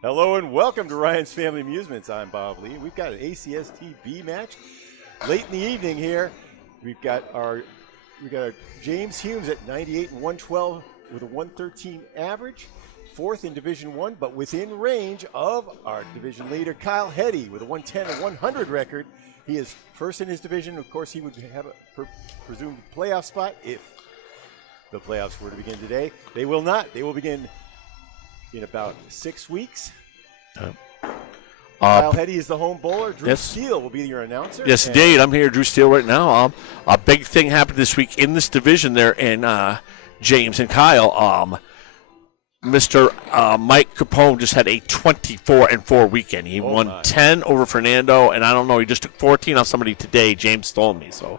Hello and welcome to Ryan's Family Amusements. I'm Bob Lee. We've got an ACST B match late in the evening here. We've got our James Humes at 98 and 112 with a 113 average, fourth in Division One, but within range of our division leader Kyle Heady with a 110 and 100 record. He is first in his division. Of course, he would have a presumed playoff spot if the playoffs were to begin today. They will not. They will begin in about 6 weeks. Kyle Heady is the home bowler. Drew Steele will be your announcer. Yes, indeed. I'm here, Drew Steele, right now. A big thing happened this week in this division there, and James and Kyle. Mr. Mike Capone just had a 24-4 weekend. He won 10 over Fernando, and I don't know, he just took 14 off somebody today. James told me, so.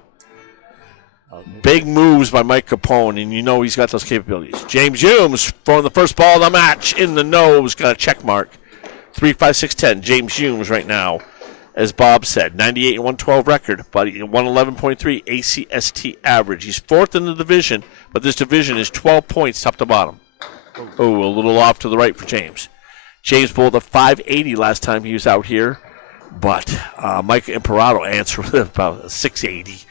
Big moves by Mike Capone, and you know he's got those capabilities. James Humes throwing the first ball of the match in the nose, got a check mark. 3-5-6-10. James Humes right now, as Bob said, 98 and 112 record, but 111.3 ACST average. He's fourth in the division, but this division is 12 points top to bottom. Oh, a little off to the right for James. James bowled a 580 last time he was out here, but Mike Imperato answered with about a 680.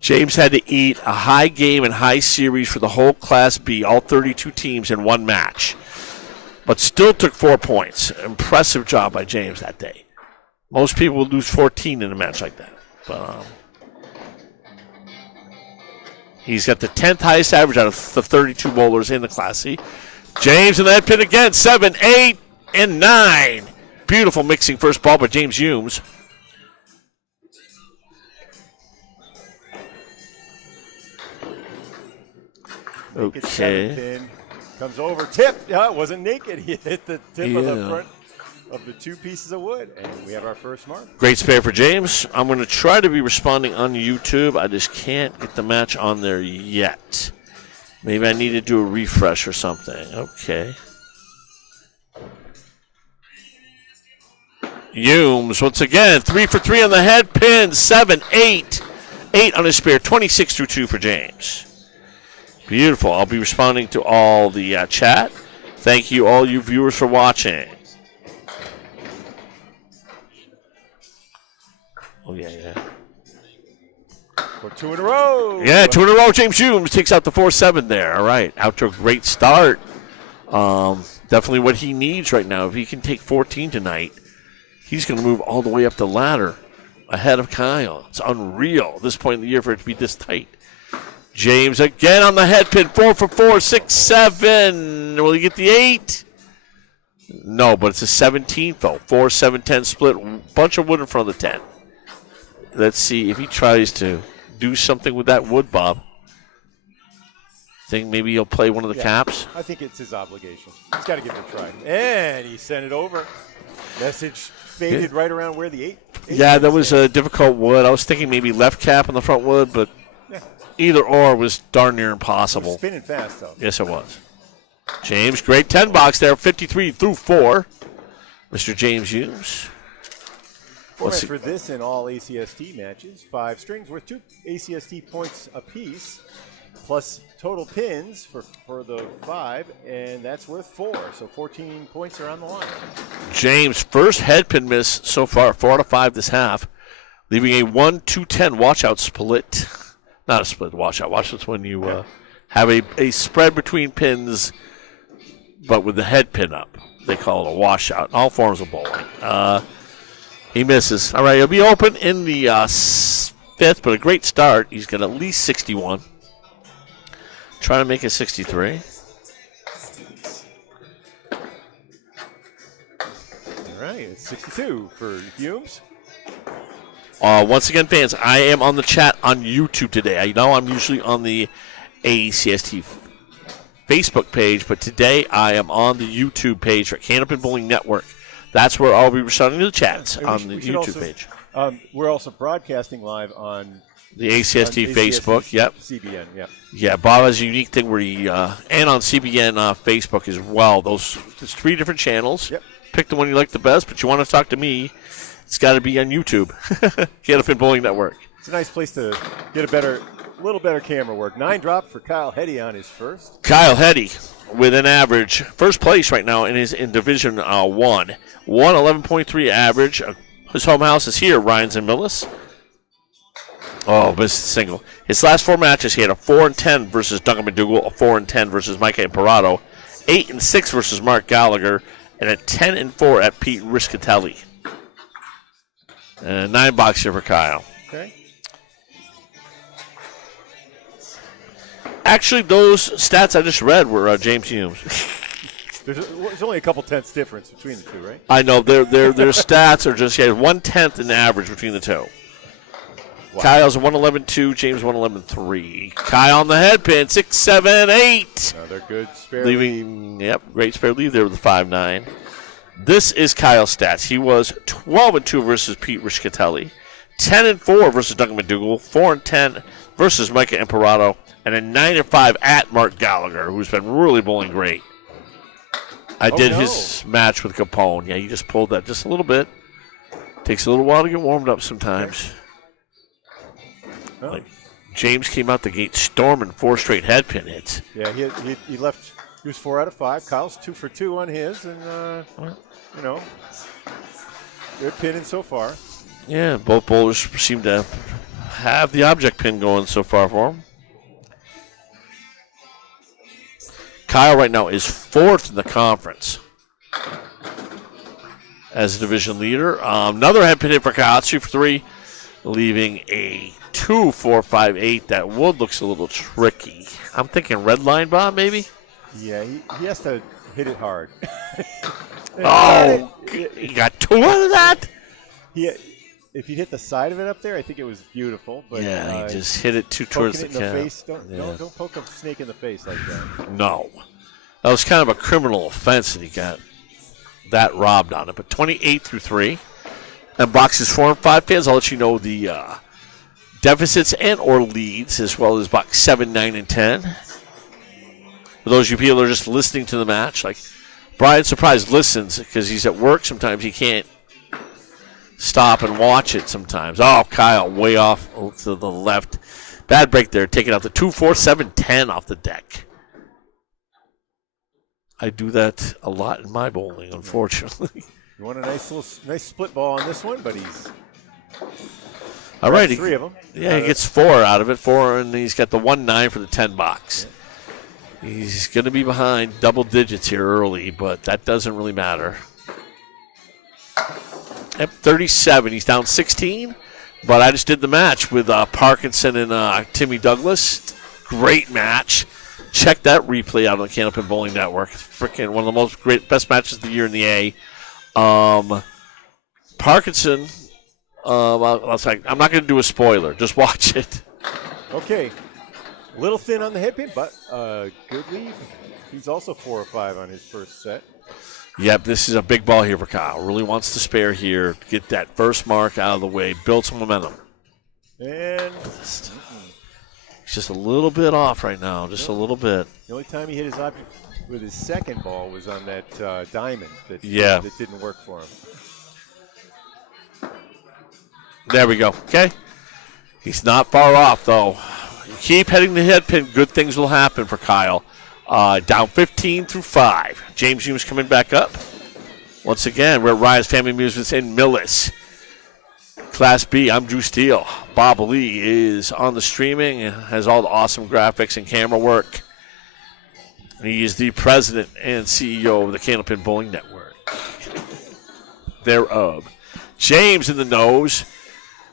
James had to eat a high game and high series for the whole Class B, all 32 teams in one match, but still took 4 points. Impressive job by James that day. Most people would lose 14 in a match like that. But he's got the 10th highest average out of the 32 bowlers in the Class C. James in that pin again, 7, 8, and 9. Beautiful mixing first ball by James Humes. Okay. Pin comes over, tip. It wasn't naked. He hit the tip of the front of the two pieces of wood, and we have our first mark. Great spare for James. I'm going to try to be responding on YouTube. I just can't get the match on there yet. Maybe I need to do a refresh or something. Okay. Humes, once again, 3 for 3 on the head pin, 7, 8. 8 on his spare, 26-2 for James. Beautiful. I'll be responding to all the chat. Thank you, all you viewers, for watching. Oh, yeah. For 2 in a row. Yeah, 2 in a row. James Humes takes out the 4-7 there. All right. Out to a great start. Definitely what he needs right now. If he can take 14 tonight, he's going to move all the way up the ladder ahead of Kyle. It's unreal at this point in the year for it to be this tight. James again on the head pin, 4 for 4, 6, 7. Will he get the 8? No, but it's a 17th though. 4, 7, 10 split. Bunch of wood in front of the 10. Let's see if he tries to do something with that wood, Bob. Think maybe he'll play one of the caps? I think it's his obligation. He's got to give it a try. And he sent it over. Message faded right around where the 8. Yeah, that was a difficult wood. I was thinking maybe left cap on the front wood, but either or was darn near impossible. It was spinning fast, though. Yes, it was. James, great 10 box there, 53-4. Mr. James Humes. Format for this in all ACST matches: 5 strings worth 2 ACST points apiece, plus total pins for the 5, and that's worth 4. So 14 points are on the line. James, first head pin miss so far, 4 out of 5 this half, leaving a 1-2-10 washout split. Not a split, washout. Washout's when you have a spread between pins, but with the head pin up. They call it a washout. All forms of bowling. He misses. All right, he'll be open in the 5th, but a great start. He's got at least 61. Trying to make it 63. All right, it's 62 for Humes. Once again, fans, I am on the chat on YouTube today. I know I'm usually on the ACST Facebook page, but today I am on the YouTube page for Canopy Bowling Network. That's where I'll be responding to the chats on the YouTube page. We're also broadcasting live on the ACST Facebook. Yep. CBN. Yep. Yeah, Bob has a unique thing where he and on CBN Facebook as well. There's 3 different channels. Yep. Pick the one you like the best, but you want to talk to me, it's got to be on YouTube. Canopy Bowling Network. It's a nice place to get a better little better camera work. 9 drop for Kyle Heady on his first. Kyle Heady with an average, first place right now in Division 1. 111.3 average. His home house is here, Ryan's and Millis. Oh, but it's single. His last 4 matches, he had a 4-10 versus Duncan McDougal, a 4-10 versus Micah Imperato, 8-6 versus Mark Gallagher, and a 10-4 at Pete Riscatelli. And 9 box here for Kyle. Okay. Actually, those stats I just read were James Humes. There's only a couple tenths difference between the two, right? I know their stats are just 1/10 in average between the two. Wow. Kyle's a 111.2, James 111.3. Kyle on the head pin, 6-7-8. No, they're good spare leaving. Yep, great spare lead there with the 5-9. This is Kyle's stats. He was 12-2 versus Pete Riscatelli, 10-4 versus Duncan McDougal, 4-10 versus Micah Imperato, and a 9-5 at Mark Gallagher, who's been really bowling great. I did his match with Capone. Yeah, he just pulled that just a little bit. Takes a little while to get warmed up sometimes. Oh. Like James came out the gate storming 4 straight head pin hits. Yeah, he left. He was 4 out of 5. Kyle's 2 for 2 on his, and they're pinning so far. Yeah, both bowlers seem to have the object pin going so far for them. Kyle right now is 4th in the conference as a division leader. Another head pin hit for Kyle, 3 for 3, leaving a 2-4-5-8. That wood looks a little tricky. I'm thinking red line, Bob, maybe? Yeah, he has to hit it hard. He got 2 out of that? If you hit the side of it up there, I think it was beautiful. But yeah, he just hit it too towards the cap. Face. Don't poke a snake in the face like that. No. That was kind of a criminal offense that he got that robbed on it. But 28 through 3. And boxes 4 and 5 fans, I'll let you know the deficits and or leads, as well as box 7, 9, and 10. For those of you people that are just listening to the match, like Brian Surprise listens because he's at work. Sometimes he can't stop and watch it sometimes. Oh, Kyle way off to the left. Bad break there, taking out the 2-4-7-10 off the deck. I do that a lot in my bowling, unfortunately. You want a nice split ball on this one, but he's all right. 3 of them. Yeah, he gets 4 out of it. 4, and he's got the 1-9 for the 10 box. Yeah. He's going to be behind double digits here early, but that doesn't really matter. At 37, he's down 16, but I just did the match with Parkinson and Timmy Douglas. Great match. Check that replay out on the Candlepin Bowling Network. Freaking one of the best matches of the year in the A. Parkinson, I'm not going to do a spoiler. Just watch it. Okay. A little thin on the head pin, but good lead. He's also 4 or 5 on his first set. Yep, this is a big ball here for Kyle. Really wants to spare here, get that first mark out of the way, build some momentum. And he's just a little bit off right now, just a little bit. The only time he hit his object with his second ball was on that diamond that didn't work for him. There we go. Okay. He's not far off, though. You keep heading the head pin, good things will happen for Kyle. Down 15 through 5. James Humes coming back up. Once again, we're at Ryan's Family Amusements in Millis. Class B, I'm Drew Steele. Bob Lee is on the streaming and has all the awesome graphics and camera work. And he is the president and CEO of the Candlepin Bowling Network. Thereof. James in the nose.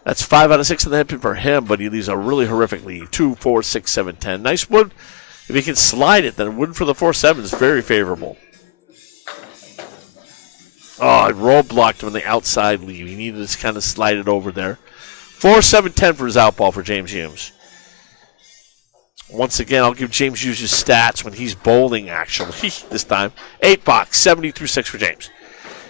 That's 5 out of 6 in the head pin for him, but he leaves a really horrific lead. 2, 4, 6, 7, 10. Nice wood. If he can slide it, then wood for the 4-7 is very favorable. Oh, it roll blocked him on the outside lead. He needed to kind of slide it over there. 4-7-10 for his outball for James Humes. Once again, I'll give James Humes his stats when he's bowling, actually, this time. 8 box, 70 through 6 for James.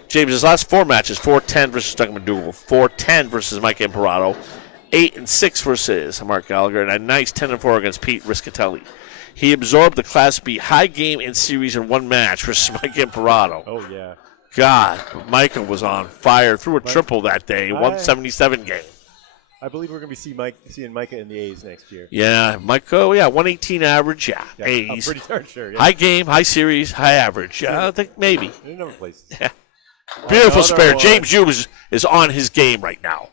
James' last 4 matches, 4-10 versus Duncan McDougal, 4-10 versus Mike Imperato, 8-6 versus Mark Gallagher, and a nice 10-4 against Pete Riscatelli. He absorbed the Class B high game in series in 1 match versus Mike Imperato. Oh, yeah. God, Micah was on fire. Threw a triple that day, 177 game. I believe we're going to be seeing Micah in the A's next year. Yeah, Michael. Yeah, 118 average. Yeah, I'm A's. pretty darn sure. Yeah. High game, high series, high average. Yeah, I think maybe. In a number of places. Yeah. Beautiful Another spare. one. James Hughes is on his game right now.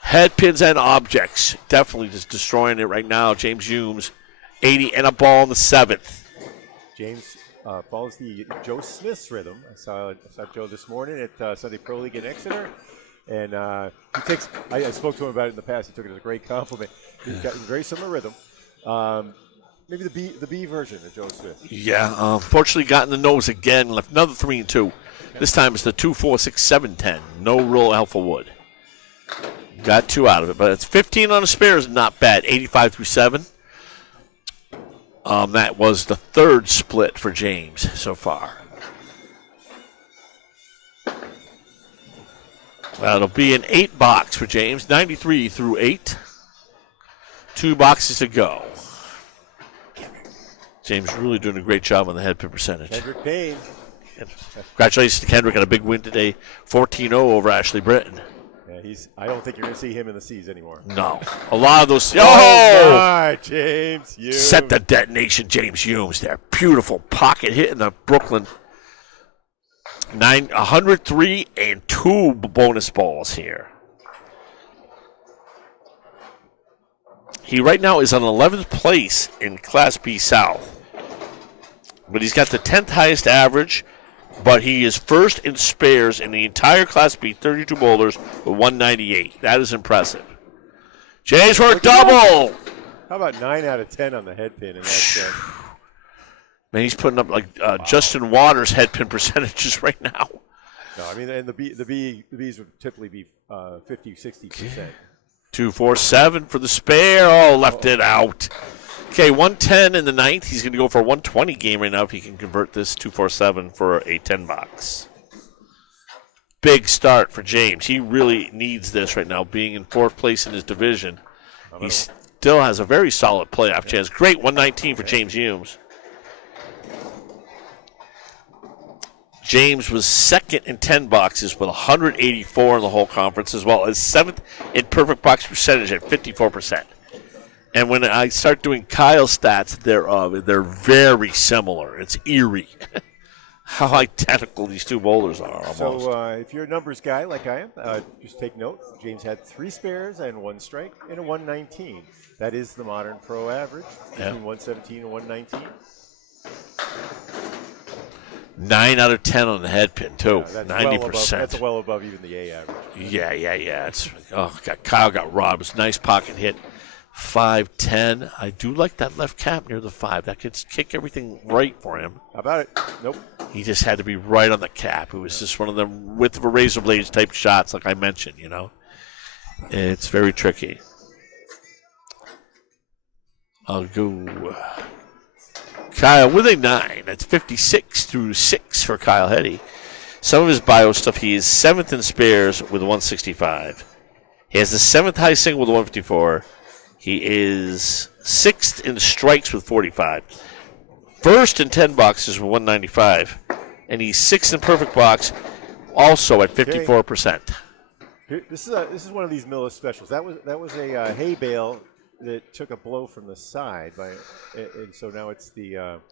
Head pins and objects. Definitely just destroying it right now. James Humes, 80 and a ball in the 7th. James follows the Joe Smith's rhythm. I saw Joe this morning at Sunday Pro League in Exeter. And he takes. I spoke to him about it in the past. He took it as a great compliment. He's got a very similar rhythm. Maybe the B version of Joe Smith. Yeah, unfortunately got in the nose again. Left another 3 and 2. This time it's the 2, 4, 6, 7, 10. No real alpha wood. Got 2 out of it, but it's 15 on the spares. Not bad. 85 through 7. That was the 3rd split for James so far. Well, it'll be an 8 box for James, 93 through 8. 2 boxes to go. James really doing a great job on the head pin percentage. Kendrick Payne. Congratulations to Kendrick on a big win today, 14-0 over Ashley Britton. Yeah, I don't think you're going to see him in the C's anymore. No. A lot of those. Oh, my, James Humes. Set the detonation, James Humes there. Beautiful pocket hit in the Brooklyn. 103 and 2 bonus balls here. He right now is on 11th place in Class B South. But he's got the 10th highest average, but he is first in spares in the entire Class B, 32 bowlers with 198. That is impressive. James for a double. How about 9 out of 10 on the head pin in that set? Man, he's putting up like Justin Waters head pin percentages right now. No, I mean, and the Bs would typically be 50, 60%. 2, 4, 7 for the spare. Oh, left it out. Okay, 110 in the 9th. He's going to go for a 120 game right now if he can convert this 2, 4, 7 for a 10 box. Big start for James. He really needs this right now, being in 4th place in his division. He still has a very solid playoff chance. Great 119 for James Humes. James was 2nd in 10 boxes with 184 in the whole conference, as well as 7th in perfect box percentage at 54%. And when I start doing Kyle's stats, they're very similar. It's eerie how identical these two bowlers are almost. So if you're a numbers guy like I am, just take note. James had 3 spares and 1 strike and a 119. That is the modern pro average, between 117 and 119. 9 out of 10 on the head pin, too. That's 90%. That's well above even the A average. Yeah. Kyle got robbed. It was a nice pocket hit. 5-10. I do like that left cap near the 5. That could kick everything right for him. How about it? Nope. He just had to be right on the cap. It was just one of them width of a razor blade type shots, like I mentioned, you know. It's very tricky. I'll go Kyle with a 9. That's 56 through 6 for Kyle Heady. Some of his bio stuff, he is 7th in spares with 165. He has the 7th high single with 154. He is 6th in strikes with 45. First in 10 boxes with 195. And he's 6th in perfect box, also at 54%. This is one of these Millis specials. That was a hay bale that took a blow from the side, and so now it's the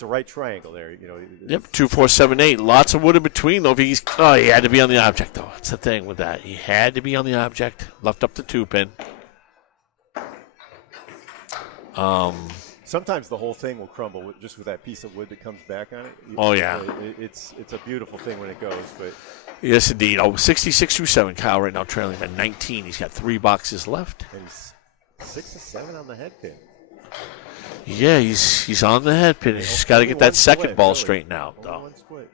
right triangle there. You know. Yep, 2, 4, 7, 8. Lots of wood in between though. He had to be on the object though. That's the thing with that. He had to be on the object. Left up the 2 pin. Sometimes the whole thing will crumble just with that piece of wood that comes back on it. Oh yeah, it's a beautiful thing when it goes, but. Yes, indeed. 66 through 7. Kyle right now trailing by 19. He's got 3 boxes left. And he's 6 to 7 on the head pin. Yeah, he's on the head pin. He's just got to get that second ball straightened out, though. One split.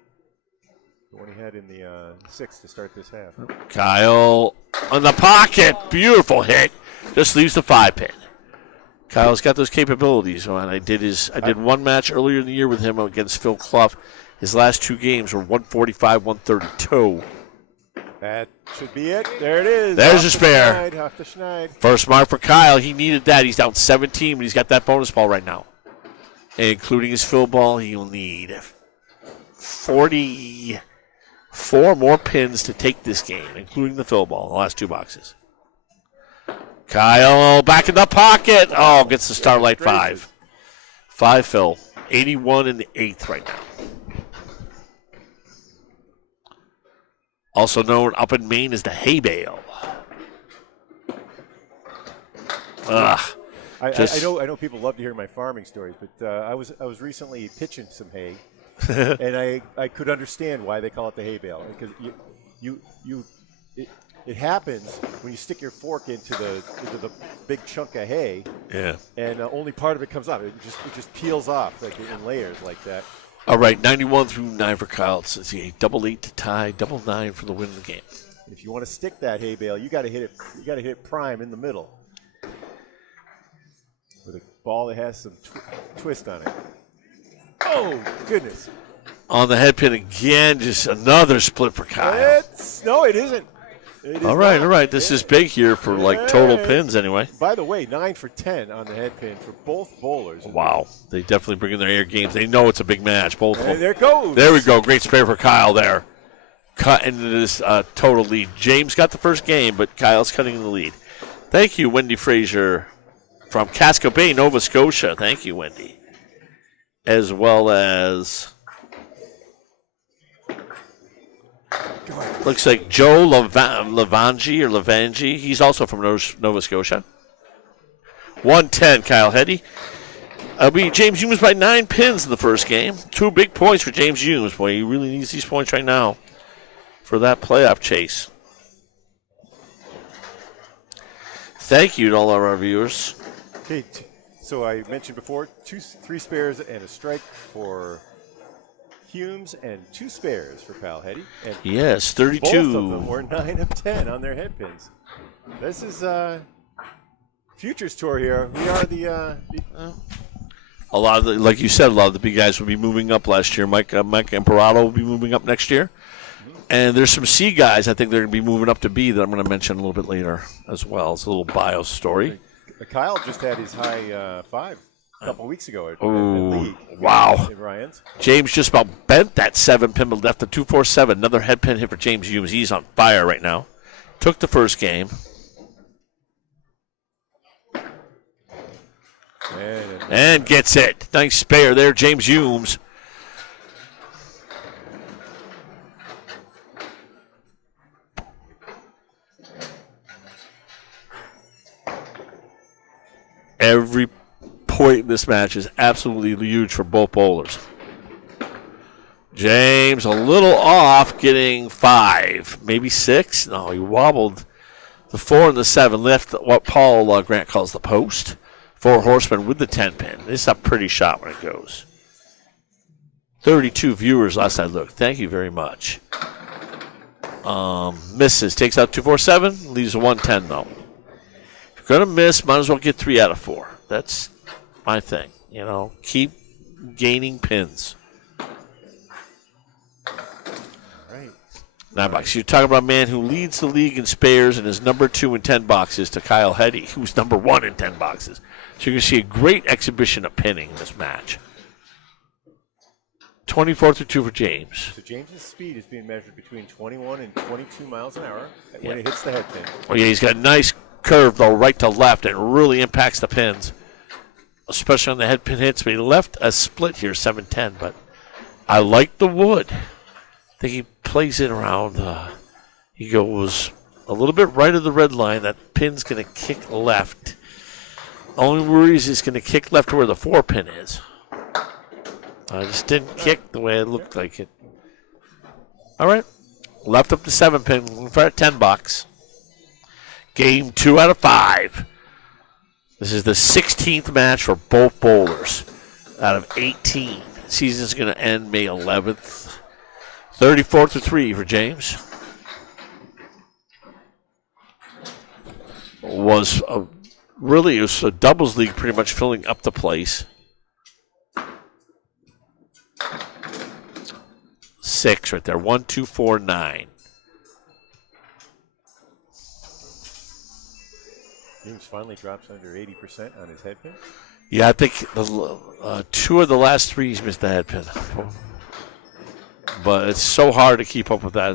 The one he had in the 6 to start this half. Kyle on the pocket. Beautiful hit. Just leaves the 5 pin. Kyle's got those capabilities. And I did one match earlier in the year with him against Phil Clough. His last 2 games were 145, 132. That should be it. There it is. There's a spare. Off the schneid. First mark for Kyle. He needed that. He's down 17, but he's got that bonus ball right now. Including his fill ball, he'll need 44 more pins to take this game, including the fill ball in the last 2 boxes. Kyle back in the pocket. Oh, gets the Starlight 5. 5 fill. 81 in the 8th right now. Also known up in Maine as the hay bale. Ugh. I know people love to hear my farming stories, but I was recently pitching some hay, and I could understand why they call it the hay bale, because it happens when you stick your fork into the big chunk of hay, and only part of it comes off. It just peels off like in layers like that. All right, 91 through 9 for Kyle. It's a 8-8 to tie, 9 for the win of the game. If you want to stick that hay bale, you got to hit it. You got to hit it prime in the middle with a ball that has some twist on it. Oh goodness! On the head pin again, just another split for Kyle. No, it isn't. All right. This is big here for total pins anyway. By the way, 9 for 10 on the head pin for both bowlers. Wow, they definitely bring in their air games. They know it's a big match. Both of them. There it goes. There we go. Great spare for Kyle there. Cut into this total lead. James got the first game, but Kyle's cutting in the lead. Thank you, Wendy Frazier from Casco Bay, Nova Scotia. Thank you, Wendy. As well as... looks like Joe Lavangi. He's also from Nova Scotia. 110, Kyle Heady. Beat James Humes by 9 pins in the first game. 2 big points for James Humes. Boy, he really needs these points right now for that playoff chase. Thank you to all of our viewers. Okay, so I mentioned before, 3 spares and a strike for Humes and 2 spares for Pal Heady. And yes, 32. Both of them were 9 of 10 on their head pins. This is Futures Tour here. We are a lot of the, like you said, a lot of the big guys will be moving up last year. Mike Imperato will be moving up next year. And there's some C guys I think they're going to be moving up to B that I'm going to mention a little bit later as well. It's a little bio story. Kyle just had his high 5 a couple weeks ago at League. Wow. Ryan's. James just about bent that 7 pin, but left the 247. Another head pin hit for James Humes. He's on fire right now. Took the first game. And gets it. Nice spare there, James Humes. Every point in this match is absolutely huge for both bowlers. James a little off, getting 5, maybe 6. No, he wobbled the 4 and the 7, left what Paul Grant calls the post. 4 horsemen with the 10 pin. This is a pretty shot when it goes. 32 viewers last I looked. Thank you very much. Misses, takes out 247, leaves a 110 though. If you're going to miss, might as well get 3 out of 4. That's my thing. You know, keep gaining pins. Right. $9. You're talking about a man who leads the league in spares and is number 2 in 10 boxes to Kyle Heady, who's number 1 in 10 boxes. So you're going to see a great exhibition of pinning in this match. 24 through 2 for James. So James's speed is being measured between 21 and 22 miles an hour when it hits the head pin. Oh, yeah, he's got a nice curve, though, right to left, and it really impacts the pins, especially on the head pin hits. But he left a split here, 7-10, but I like the wood. I think he plays it around. He goes a little bit right of the red line. That pin's going to kick left. Only worry is he's going to kick left to where the 4 pin is. I just didn't kick the way it looked like it. All right. Left up the 7 pin, looking for a $10. Game 2 out of 5. This is the 16th match for both bowlers out of 18. The season's going to end May 11th. 34 to 3 for James. It was a doubles league pretty much filling up the place. 6 right there. 1, 2, 4, 9. James finally drops under 80% on his head pin. Yeah, I think 2 of the last 3 he's missed the head pin. But it's so hard to keep up with that.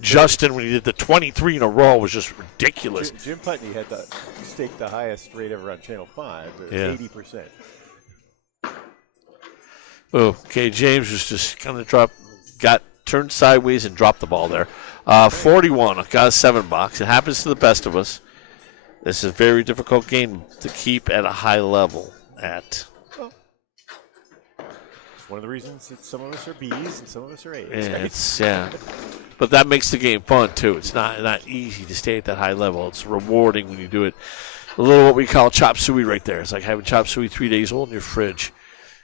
Justin, when he did the 23 in a row, was just ridiculous. Jim Putney had staked the highest rate ever on Channel 5, Yeah. 80%. Oh, okay, James was just kind of turned sideways and dropped the ball there. 41, got a $7. It happens to the best of us. This is a very difficult game to keep at a high level at. It's one of the reasons that some of us are B's and some of us are A's. Yeah, but that makes the game fun too. It's not easy to stay at that high level. It's rewarding when you do it. A little what we call chop suey right there. It's like having chop suey 3 days old in your fridge,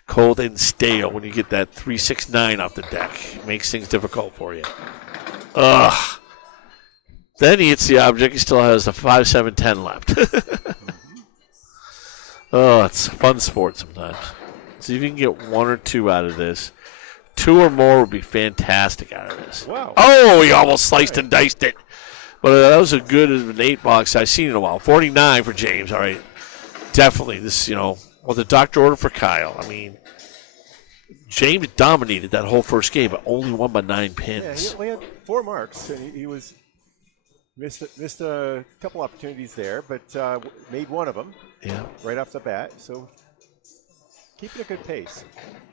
cold and stale. When you get that 369 off the deck, it makes things difficult for you. Ugh. Then he hits the object. He still has the 5, 7, 10 left. Oh, it's fun sport sometimes. See if you can get 1 or 2 out of this. 2 or more would be fantastic out of this. Wow. Oh, he almost sliced and diced it. But that was as good as an $8 I've seen in a while. 49 for James. All right. Definitely. This, what the doctor ordered for Kyle. I mean, James dominated that whole first game, but only won by 9 pins. Yeah, he only had 4 marks, and he was missed a couple opportunities there, but made one of them. Yeah. Right off the bat. So keeping a good pace.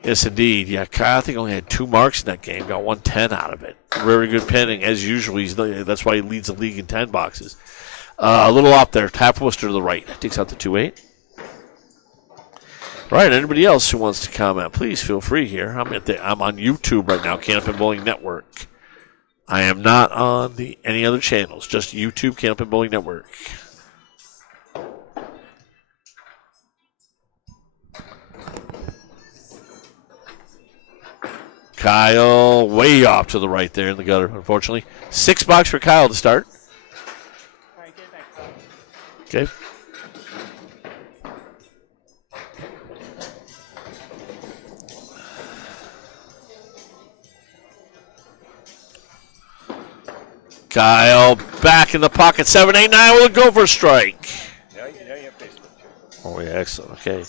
Yes, indeed. Yeah, Kyle, I think, only had 2 marks in that game. Got 110 out of it. Very good pinning, as usual. That's why he leads the league in 10 boxes. A little off there. Half Worcester to the right. Takes out the 2-8. All right, anybody else who wants to comment, please feel free here. I'm on YouTube right now, Canopy Bowling Network. I am not on any other channels, just YouTube, Canopy Bowling Network. Kyle way off to the right there in the gutter, unfortunately. $6 for Kyle to start. Okay. Kyle back in the pocket. 7-8-9 will go for a strike. Now you have Facebook. Oh, yeah, excellent. Okay.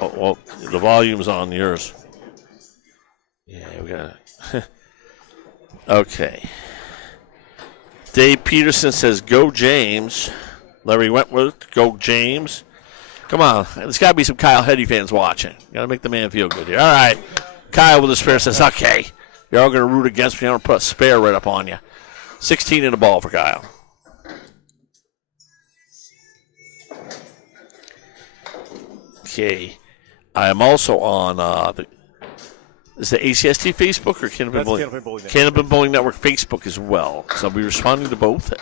Oh, well, the volume's on yours. Yeah, we got it. Okay. Dave Peterson says, go James. Larry Wentworth, go James. Come on. There's got to be some Kyle Heady fans watching. Got to make the man feel good here. All right. Kyle with a spare says, okay. You're all going to root against me. I'm going to put a spare right up on you. 16 in the ball for Kyle. Okay. I am also on is the ACST Facebook or Canopy Bowling Network Facebook as well. So I'll be responding to both.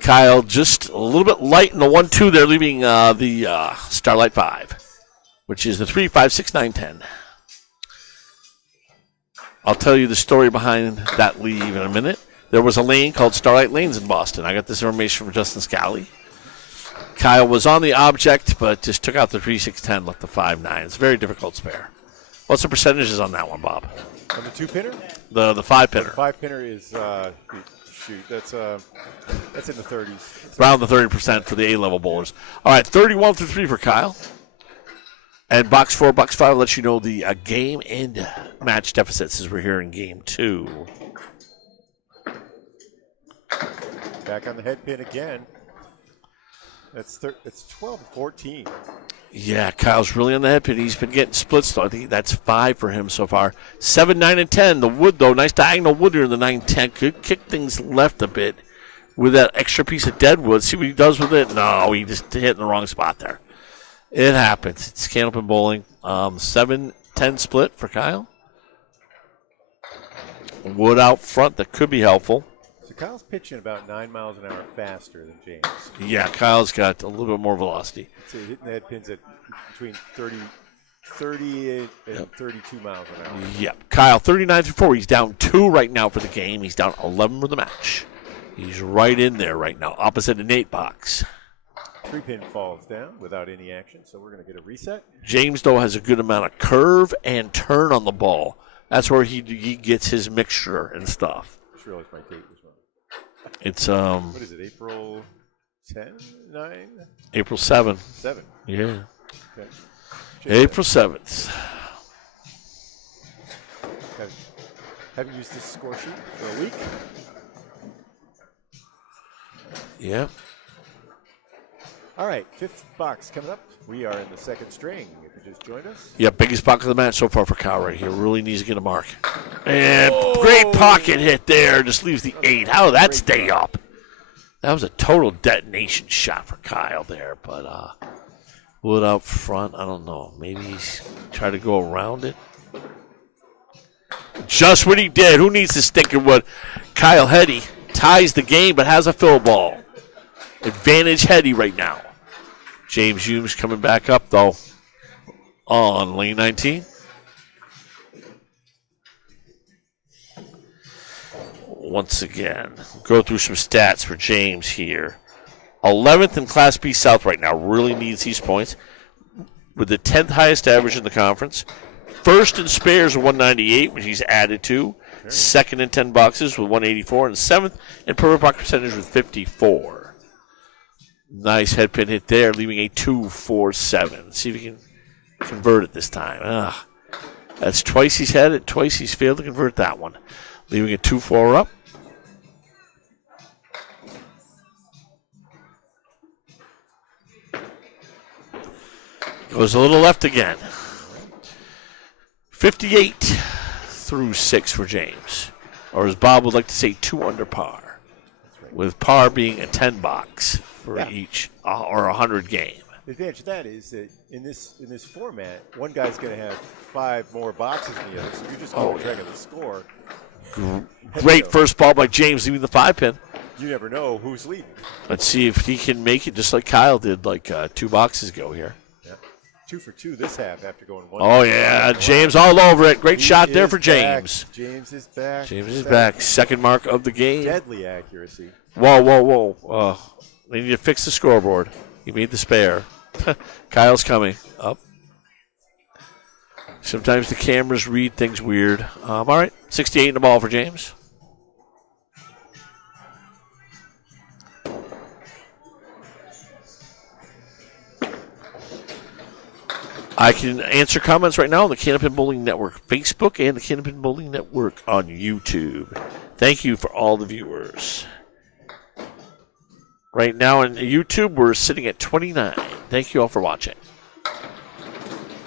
Kyle just a little bit light in the 1-2 there, leaving the Starlight 5, which is the 3, 5, 6, 9, 10. I'll tell you the story behind that leave in a minute. There was a lane called Starlight Lanes in Boston. I got this information from Justin Scally. Kyle was on the object, but just took out the 3, 6, 10, left the 5, 9. It's a very difficult spare. What's the percentages on that one, Bob? On the 2-pinner? The 5-pinner. The 5-pinner is, that's in the 30s. Around the 30% for the A-level bowlers. All right, 31-3 for Kyle. And box 4, box 5 lets you know the game and match deficits as we're here in game 2. Back on the head pin again. It's 12-14. Yeah, Kyle's really on the head pin. He's been getting splits, though. I think that's 5 for him so far. 7, 9, and 10. The wood, though, nice diagonal wood here in the 9-10. Could kick things left a bit with that extra piece of dead wood. See what he does with it? No, he just hit in the wrong spot there. It happens. It's Canopy Bowling. 7-10 split for Kyle. Wood out front that could be helpful. So Kyle's pitching about 9 miles an hour faster than James. Yeah, Kyle's got a little bit more velocity. So hitting the head pins at between 30 and 32 miles an hour. Yep. Kyle, 39-4. He's down 2 right now for the game. He's down 11 for the match. He's right in there right now, opposite an 8 box. 3-pin falls down without any action, so we're going to get a reset. James, though, has a good amount of curve and turn on the ball. That's where he gets his mixture and stuff. I just realized my date was wrong. It's what is it? April 10, 9? April 7. 7. Yeah. Okay. April 7th. Okay. Haven't used this score sheet for a week. Yeah. All right, fifth box coming up. We are in the second string. If you just joined us. Yeah, biggest box of the match so far for Kyle right here. Really needs to get a mark. And great pocket hit there. Just leaves the 8. How did that stay up? That was a total detonation shot for Kyle there. But wood out front, I don't know. Maybe he's trying to go around it. Just what he did. Who needs the stinker wood? Kyle Heady ties the game but has a fill ball. Advantage Heady right now. James Humes coming back up, though, on lane 19. Once again, go through some stats for James here. 11th in Class B South right now. Really needs these points. With the 10th highest average in the conference. First in spares with 198, which he's added to. Second in 10 boxes with 184. And 7th in perfect box percentage with 54. Nice head pin hit there, leaving a 2-4-7. See if he can convert it this time. That's twice he's had it, twice he's failed to convert that one. Leaving a 2-4 up. Goes a little left again. 58 through 6 for James. Or as Bob would like to say, 2 under par. With par being a 10 box for each, or 100 game. The advantage of that is that in this format, one guy's going to have 5 more boxes than the other, so you just keep track of the score. Great first ball by James, leaving the 5 pin. You never know who's leading. Let's see if he can make it just like Kyle did, like 2 boxes ago here. Yeah. 2 for 2 this half after going 1. Oh, yeah, James all over it. Great shot there for James. James is back. James is back. Second mark of the game. Deadly accuracy. Whoa. They need to fix the scoreboard. He made the spare. Kyle's coming up. Sometimes the cameras read things weird. All right, 68 in the ball for James. I can answer comments right now on the Canopy Bowling Network Facebook and the Canopy Bowling Network on YouTube. Thank you for all the viewers. Right now on YouTube, we're sitting at 29. Thank you all for watching.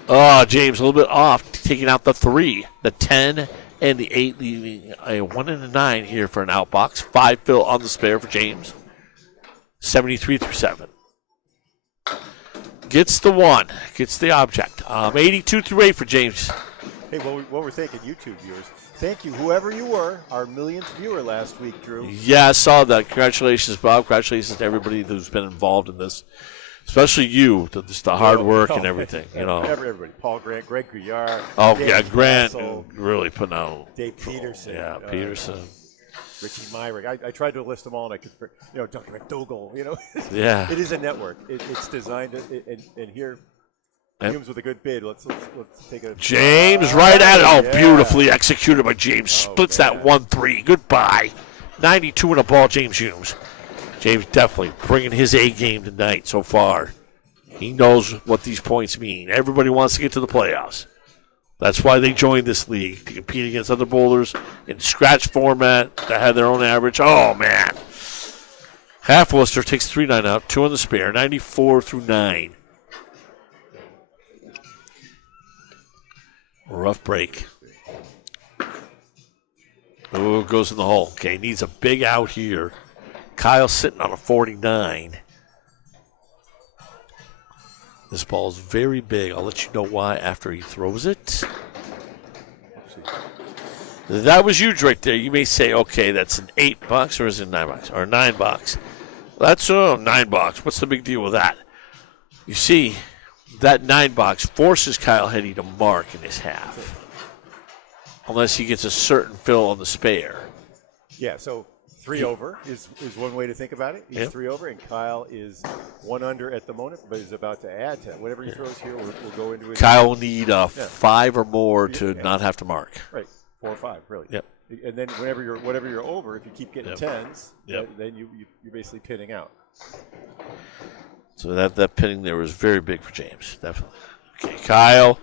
Oh, James, a little bit off, taking out the 3, the 10, and the 8, leaving a 1 and a 9 here for an outbox. 5 fill on the spare for James. 73 through 7. Gets the 1, gets the object. 82 through 8 for James. Hey, what we're thanking YouTube viewers. Thank you, whoever you were, our millionth viewer last week, Drew. Yeah, I saw that. Congratulations, Bob. Congratulations to everybody who's been involved in this, especially you, just the hard work and everything. Everybody. Paul Grant, Greg Guyar. Grant Castle, really putting out. Dave Peterson. Peterson. Richie Myrick. I tried to list them all, and I could, Duncan McDougall. Yeah. It is a network. It's designed, and here. Humes with a good bid. Let's take a James right at it. Oh, beautifully executed by James. Splits that 1-3. Goodbye. 92 in a ball, James Humes. James definitely bringing his A game tonight so far. He knows what these points mean. Everybody wants to get to the playoffs. That's why they joined this league, to compete against other bowlers in scratch format that have their own average. Oh, man. Half Worcester takes 3-9 out, 2 on the spare, 94 through 9. Rough break. Oh, goes in the hole. Okay, needs a big out here. Kyle sitting on a 49. This ball is very big. I'll let you know why after he throws it. That was huge right there. You may say, okay, that's an 8 box or is it 9 box? Or 9 box. That's 9 box. What's the big deal with that? You see, that 9 box forces Kyle Heady to mark in his half. Unless he gets a certain fill on the spare. Yeah, so 3 over is one way to think about it. He's 3 over, and Kyle is 1 under at the moment, but he's about to add to that. Whatever he throws here, we'll go into it. Kyle will need 5 or more to not have to mark. Right, 4 or 5, really. Yep. And then whatever you're over, if you keep getting 10s, then you're basically pinning out. So that pinning there was very big for James, definitely. Okay, Kyle.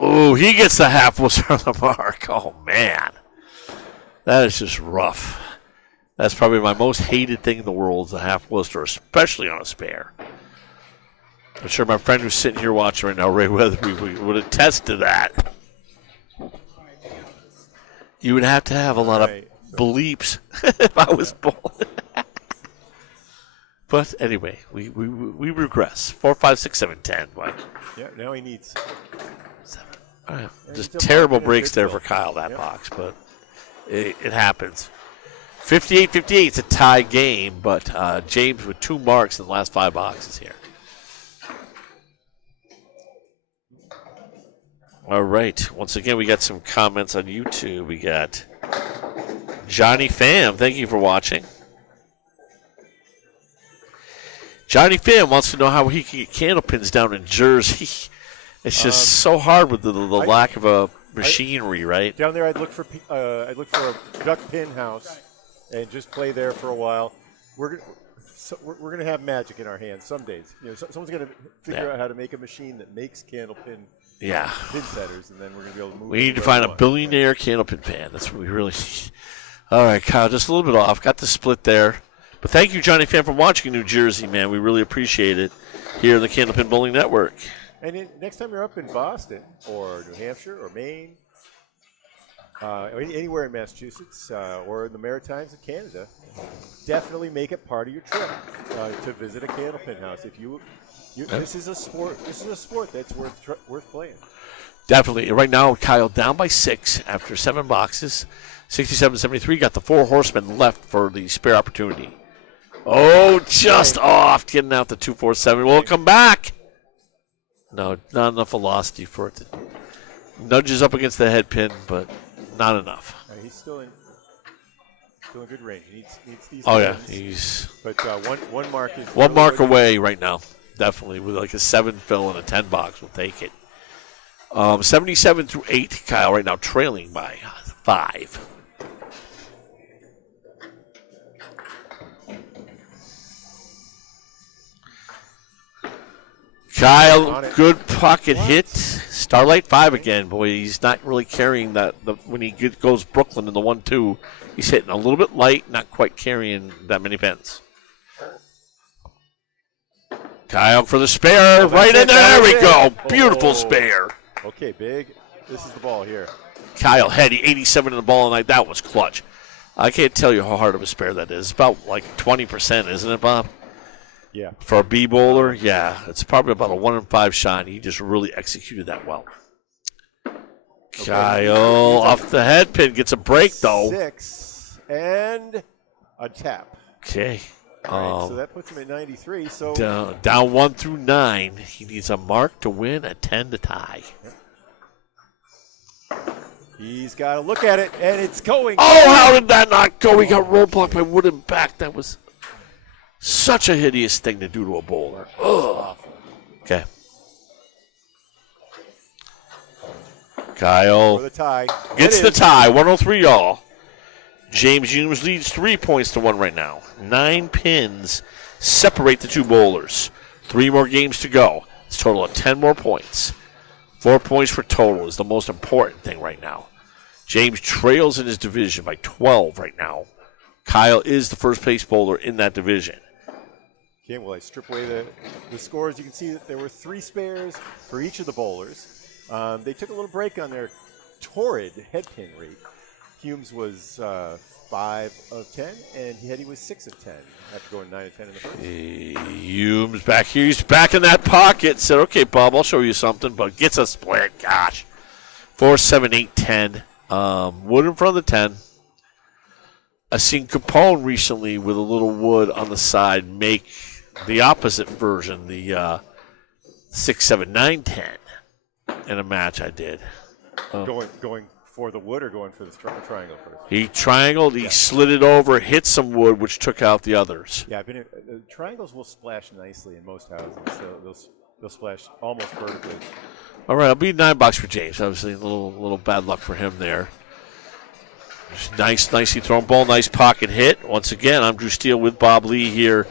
Oh, he gets the half whistle on the mark. Oh, man. That is just rough. That's probably my most hated thing in the world is a half blister, especially on a spare. I'm sure my friend who's sitting here watching right now, Ray Weatherby, would attest to that. You would have to have a lot of bleeps if I was bowling. But anyway, we regress. 4, 5, 6, 7, 10. Mike. Yeah, now he needs 7. All right. Just terrible breaks there for Kyle, that box, but it happens. 58-58, it's a tie game, but James with 2 marks in the last 5 boxes here. All right. Once again, we got some comments on YouTube. We got Johnny Pham. Thank you for watching. Johnny Pham wants to know how he can get candle pins down in Jersey. It's just so hard with the lack of a machinery, right? Down there, I'd look for a duck pin house and just play there for a while. We're gonna have magic in our hands some days. You know, someone's gonna figure out how to make a machine that makes candle pin. Pin setters, and then we're gonna be able to move. We need to find a billionaire candle pin fan. That's what we really need. All right, Kyle, just a little bit off. Got the split there. But thank you, Johnny Pham, for watching New Jersey, man. We really appreciate it here in the Candlepin Bowling Network. And next time you're up in Boston or New Hampshire or Maine, anywhere in Massachusetts or in the Maritimes of Canada, definitely make it part of your trip to visit a candlepin house. If this is a sport. This is a sport that's worth playing. Definitely. Right now, Kyle down by 6 after 7 boxes. 67-73. Got the 4 horsemen left for the spare opportunity. Oh, just off. Getting out the 2-4-7. Will it come back? No, not enough velocity for it to nudges up against the head pin, but not enough. He's still in good range. He needs these. Oh yeah, he's. But one mark is one mark away right now. Definitely with like a 7 fill and a 10 box, we'll take it. 77-8. Kyle right now trailing by 5. Kyle, good pocket hit. Starlight 5 again. Boy, he's not really carrying that. When he goes Brooklyn in the 1-2, he's hitting a little bit light, not quite carrying that many pins. Kyle for the spare. Right in there. There we go. Beautiful spare. Okay, big. This is the ball here. Kyle Heady, 87 in the ball tonight. That was clutch. I can't tell you how hard of a spare that is. About like 20%, isn't it, Bob? Yeah. For a B bowler, yeah. It's probably about a 1 in 5 shot. He just really executed that well. Okay. Kyle off the head pin. Gets a break, though. 6 and a tap. Okay. Right, so that puts him at 93. So down 1 through 9. He needs a mark to win, a 10 to tie. He's got to look at it, and it's going. Oh, how did that not go? He got roadblocked by wooden back. That was such a hideous thing to do to a bowler. Ugh. Okay. Kyle for the tie. Gets the tie. 103 all. James Humes leads 3 points to 1 right now. 9 pins separate the 2 bowlers. 3 more games to go. It's a total of 10 more points. 4 points for total is the most important thing right now. James trails in his division by 12 right now. Kyle is the first place bowler in that division. Okay, well, I strip away the scores. You can see that there were 3 spares for each of the bowlers. They took a little break on their torrid head pin rate. Humes was 5 of 10, and Heady was 6 of 10 after going 9 of 10 in the first. Humes back here. He's back in that pocket. Said, okay, Bob, I'll show you something, but gets a split. Gosh. 4, 7, 8, 10. Wood in front of the 10. I seen Capone recently with a little wood on the side make the opposite version, the 6, 7, 9, 10 in a match I did. Going for the wood or going for the triangle first? He triangled, he slid it over, hit some wood, which took out the others. Yeah, triangles will splash nicely in most houses, so they'll splash almost vertically. All right, I'll be 9 bucks for James. Obviously, a little bad luck for him there. Nicely thrown ball, nice pocket hit. Once again, I'm Drew Steele with Bob Lee here.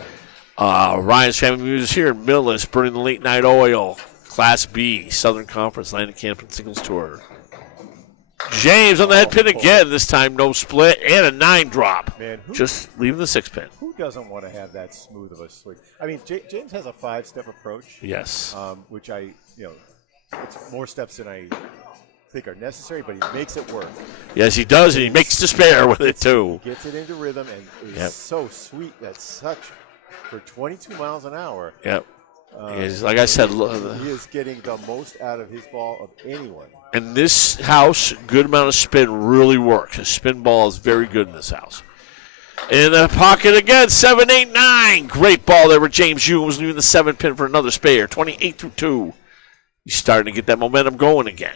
Ryan's Family Music here in Millis, burning the late night oil. Class B, Southern Conference, Atlantic Campus Singles Tour. James on the head pin again. This time no split and a 9 drop. Man, just leaving the 6 pin. Who doesn't want to have that smooth of a swing? I mean, James has a 5-step approach. Yes. Which it's more steps than I think are necessary, but he makes it work. Yes, he does, and he makes to spare with it too. He gets it into rhythm, and it's so sweet. That's such for 22 miles an hour. Yep. Like I said, he is getting the most out of his ball of anyone. In this house, good amount of spin really works. The spin ball is very good in this house. In the pocket again, 7, 8, 9. Great ball there with James Humes, leaving the 7 pin for another spare. 28 through 2. He's starting to get that momentum going again.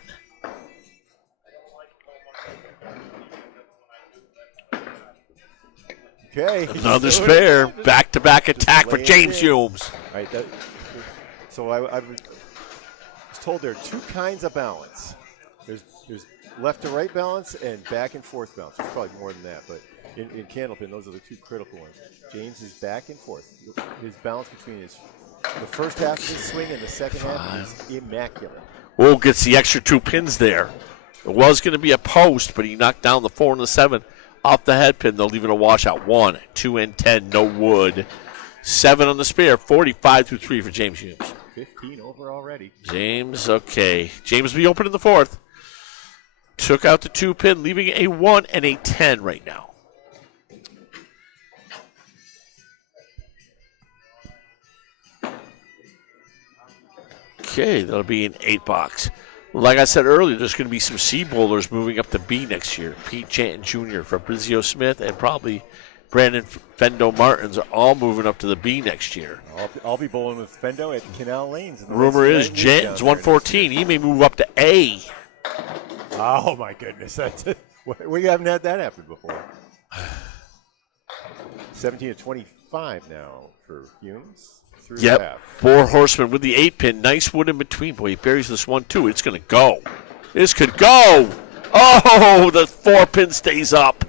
Okay. Another spare. Back-to-back attack for James Humes. All right. So I was told there are 2 kinds of balance. There's left to right balance and back and forth balance. There's probably more than that, but in Candlepin, those are the 2 critical ones. James is back and forth. His balance between the first half of his swing and the second half is immaculate. Oh, gets the extra 2 pins there. It was going to be a post, but he knocked down the 4 and the 7 off the head pin. They'll leave it a washout. 1, 2, and 10. No wood. 7 on the spare. 45 through 3 for James Humes. 15 over already. James, okay. James will be open in the 4th. Took out the 2 pin, leaving a 1 and a 10 right now. Okay, that'll be an 8 box. Like I said earlier, there's going to be some C bowlers moving up to B next year. Pete Chanton Jr., Fabrizio Smith, and probably Brandon Fendo Martins are all moving up to the B next year. I'll be bowling with Fendo at Canal Lanes. Rumor is Janton's 114. He may move up to A. Oh, my goodness. We haven't had that happen before. 17 to 25 now for Humes. Yep, 4 horsemen with the 8 pin. Nice wood in between. Boy, he buries this one, too. It's going to go. This could go. Oh, the 4 pin stays up.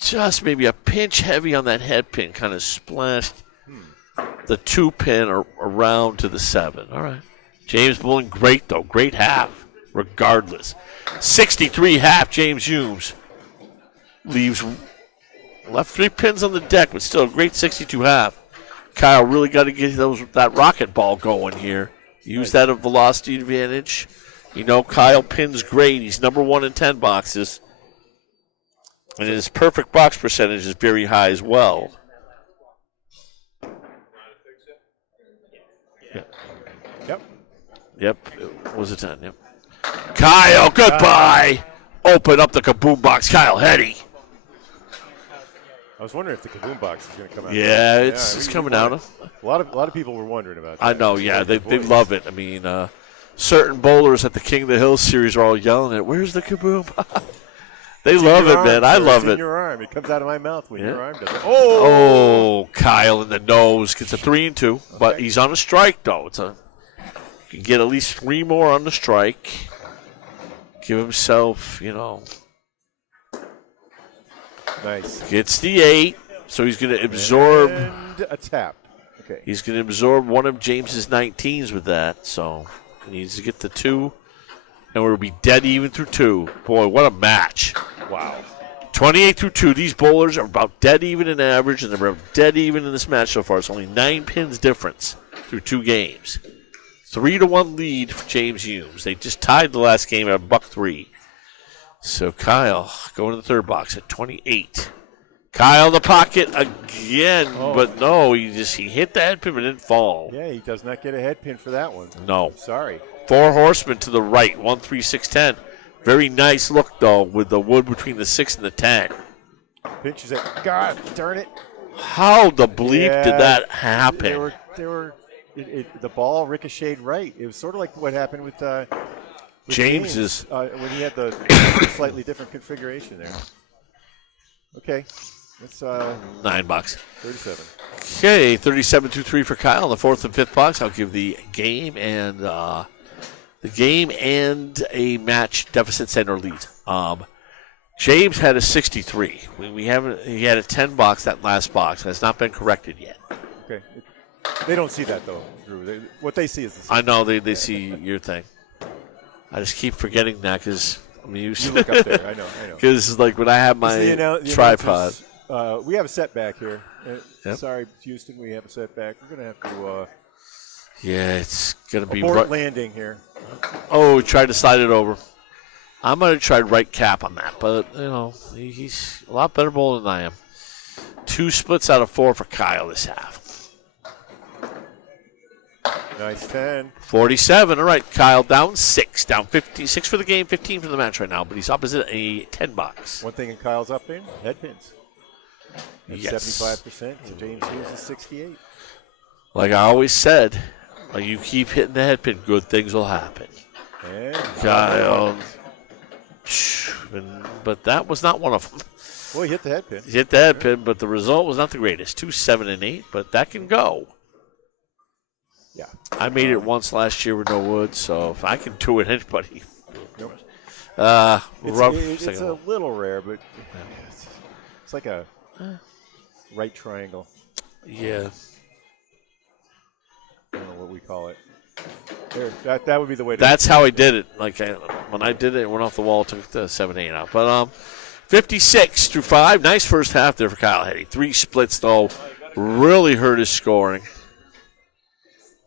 Just maybe a pinch heavy on that head pin. Kind of splashed the 2 pin around to the 7. All right. James bowling great, though. Great half, regardless. 63 half, James Humes. Leaves left 3 pins on the deck, but still a great 62 half. Kyle really got to get that rocket ball going here. Use that velocity advantage. You know, Kyle pins great. He's number 1 in 10 boxes. And his perfect box percentage is very high as well. Yep. It was a 10, yep. Kyle, goodbye. Open up the kaboom box. Kyle Heady. I was wondering if the kaboom box is going to come out. Yeah, it's coming out. A lot of people were wondering about that. I know, yeah, they love it. I mean, certain bowlers at the King of the Hill series are all yelling at, "Where's the kaboom?" They love it, man. I love it. It's in your arm. It comes out of my mouth when your arm does it. Oh, Kyle in the nose gets a 3 and 2, but he's on a strike though. You can get at least 3 more on the strike. Give himself, Nice. Gets the 8, so he's going to absorb. And a tap. Okay. He's going to absorb one of James's 19s with that, so he needs to get the 2, and we'll be dead even through 2. Boy, what a match. Wow. 28 through 2. These bowlers are about dead even in average, and they're about dead even in this match so far. It's only 9 pins difference through 2 games. 3-1 lead for James Humes. They just tied the last game at $1.03. So Kyle going to the 3rd box at 28. Kyle in the pocket again, but no, he hit the head pin but didn't fall. Yeah, he does not get a head pin for that one. No. Sorry. 4 horsemen to the right, 1, 3, 6, 10. Very nice look though with the wood between the 6 and the 10. Pinches it. God darn it. How the bleep did that happen? The ball ricocheted right. It was sort of like what happened with James's when he had the slightly different configuration there. Okay, that's $9. 37. Okay, 37-3 for Kyle in the 4th and 5th box. I'll give the game and a match deficit center lead. James had a 63. He had a 10 box that last box. Has not been corrected yet. Okay, they don't see that though, Drew. What they see is the same. I know they see your thing. I just keep forgetting that because amused. You look up there. I know. Because like when I have my The tripod. we have a setback here. Yep. Sorry, Houston, we have a setback. We're going to have to Yeah, it's going to be abort landing here. Oh, tried to slide it over. I'm going to try right cap on that, but, he's a lot better bowler than I am. 2 splits out of 4 for Kyle this half. Nice 10. 47. All right, Kyle down 6. Down 56 for the game, 15 for the match right now, but he's opposite a 10 box. One thing in Kyle's up in, head pins. That's Yes. 75%, so James Hughes is 68. Like I always said, like you keep hitting the head pin, good things will happen. And Kyle. But that was not one of them. well, he hit the head pin. He hit the head pin, but the result was not the greatest. 2, 7, and 8, but that can go. Yeah. I made it once last year with no wood, so if I can do it, anybody. Nope. Rough. It's a little rare, but it's like a right triangle. Yeah. I don't know what we call it. There, that would be the way to That's how I did it. Like when I did it, it went off the wall, took the 7-8 out. But 56 through 5. Nice first half there for Kyle Heady. 3 splits, though, really hurt his scoring.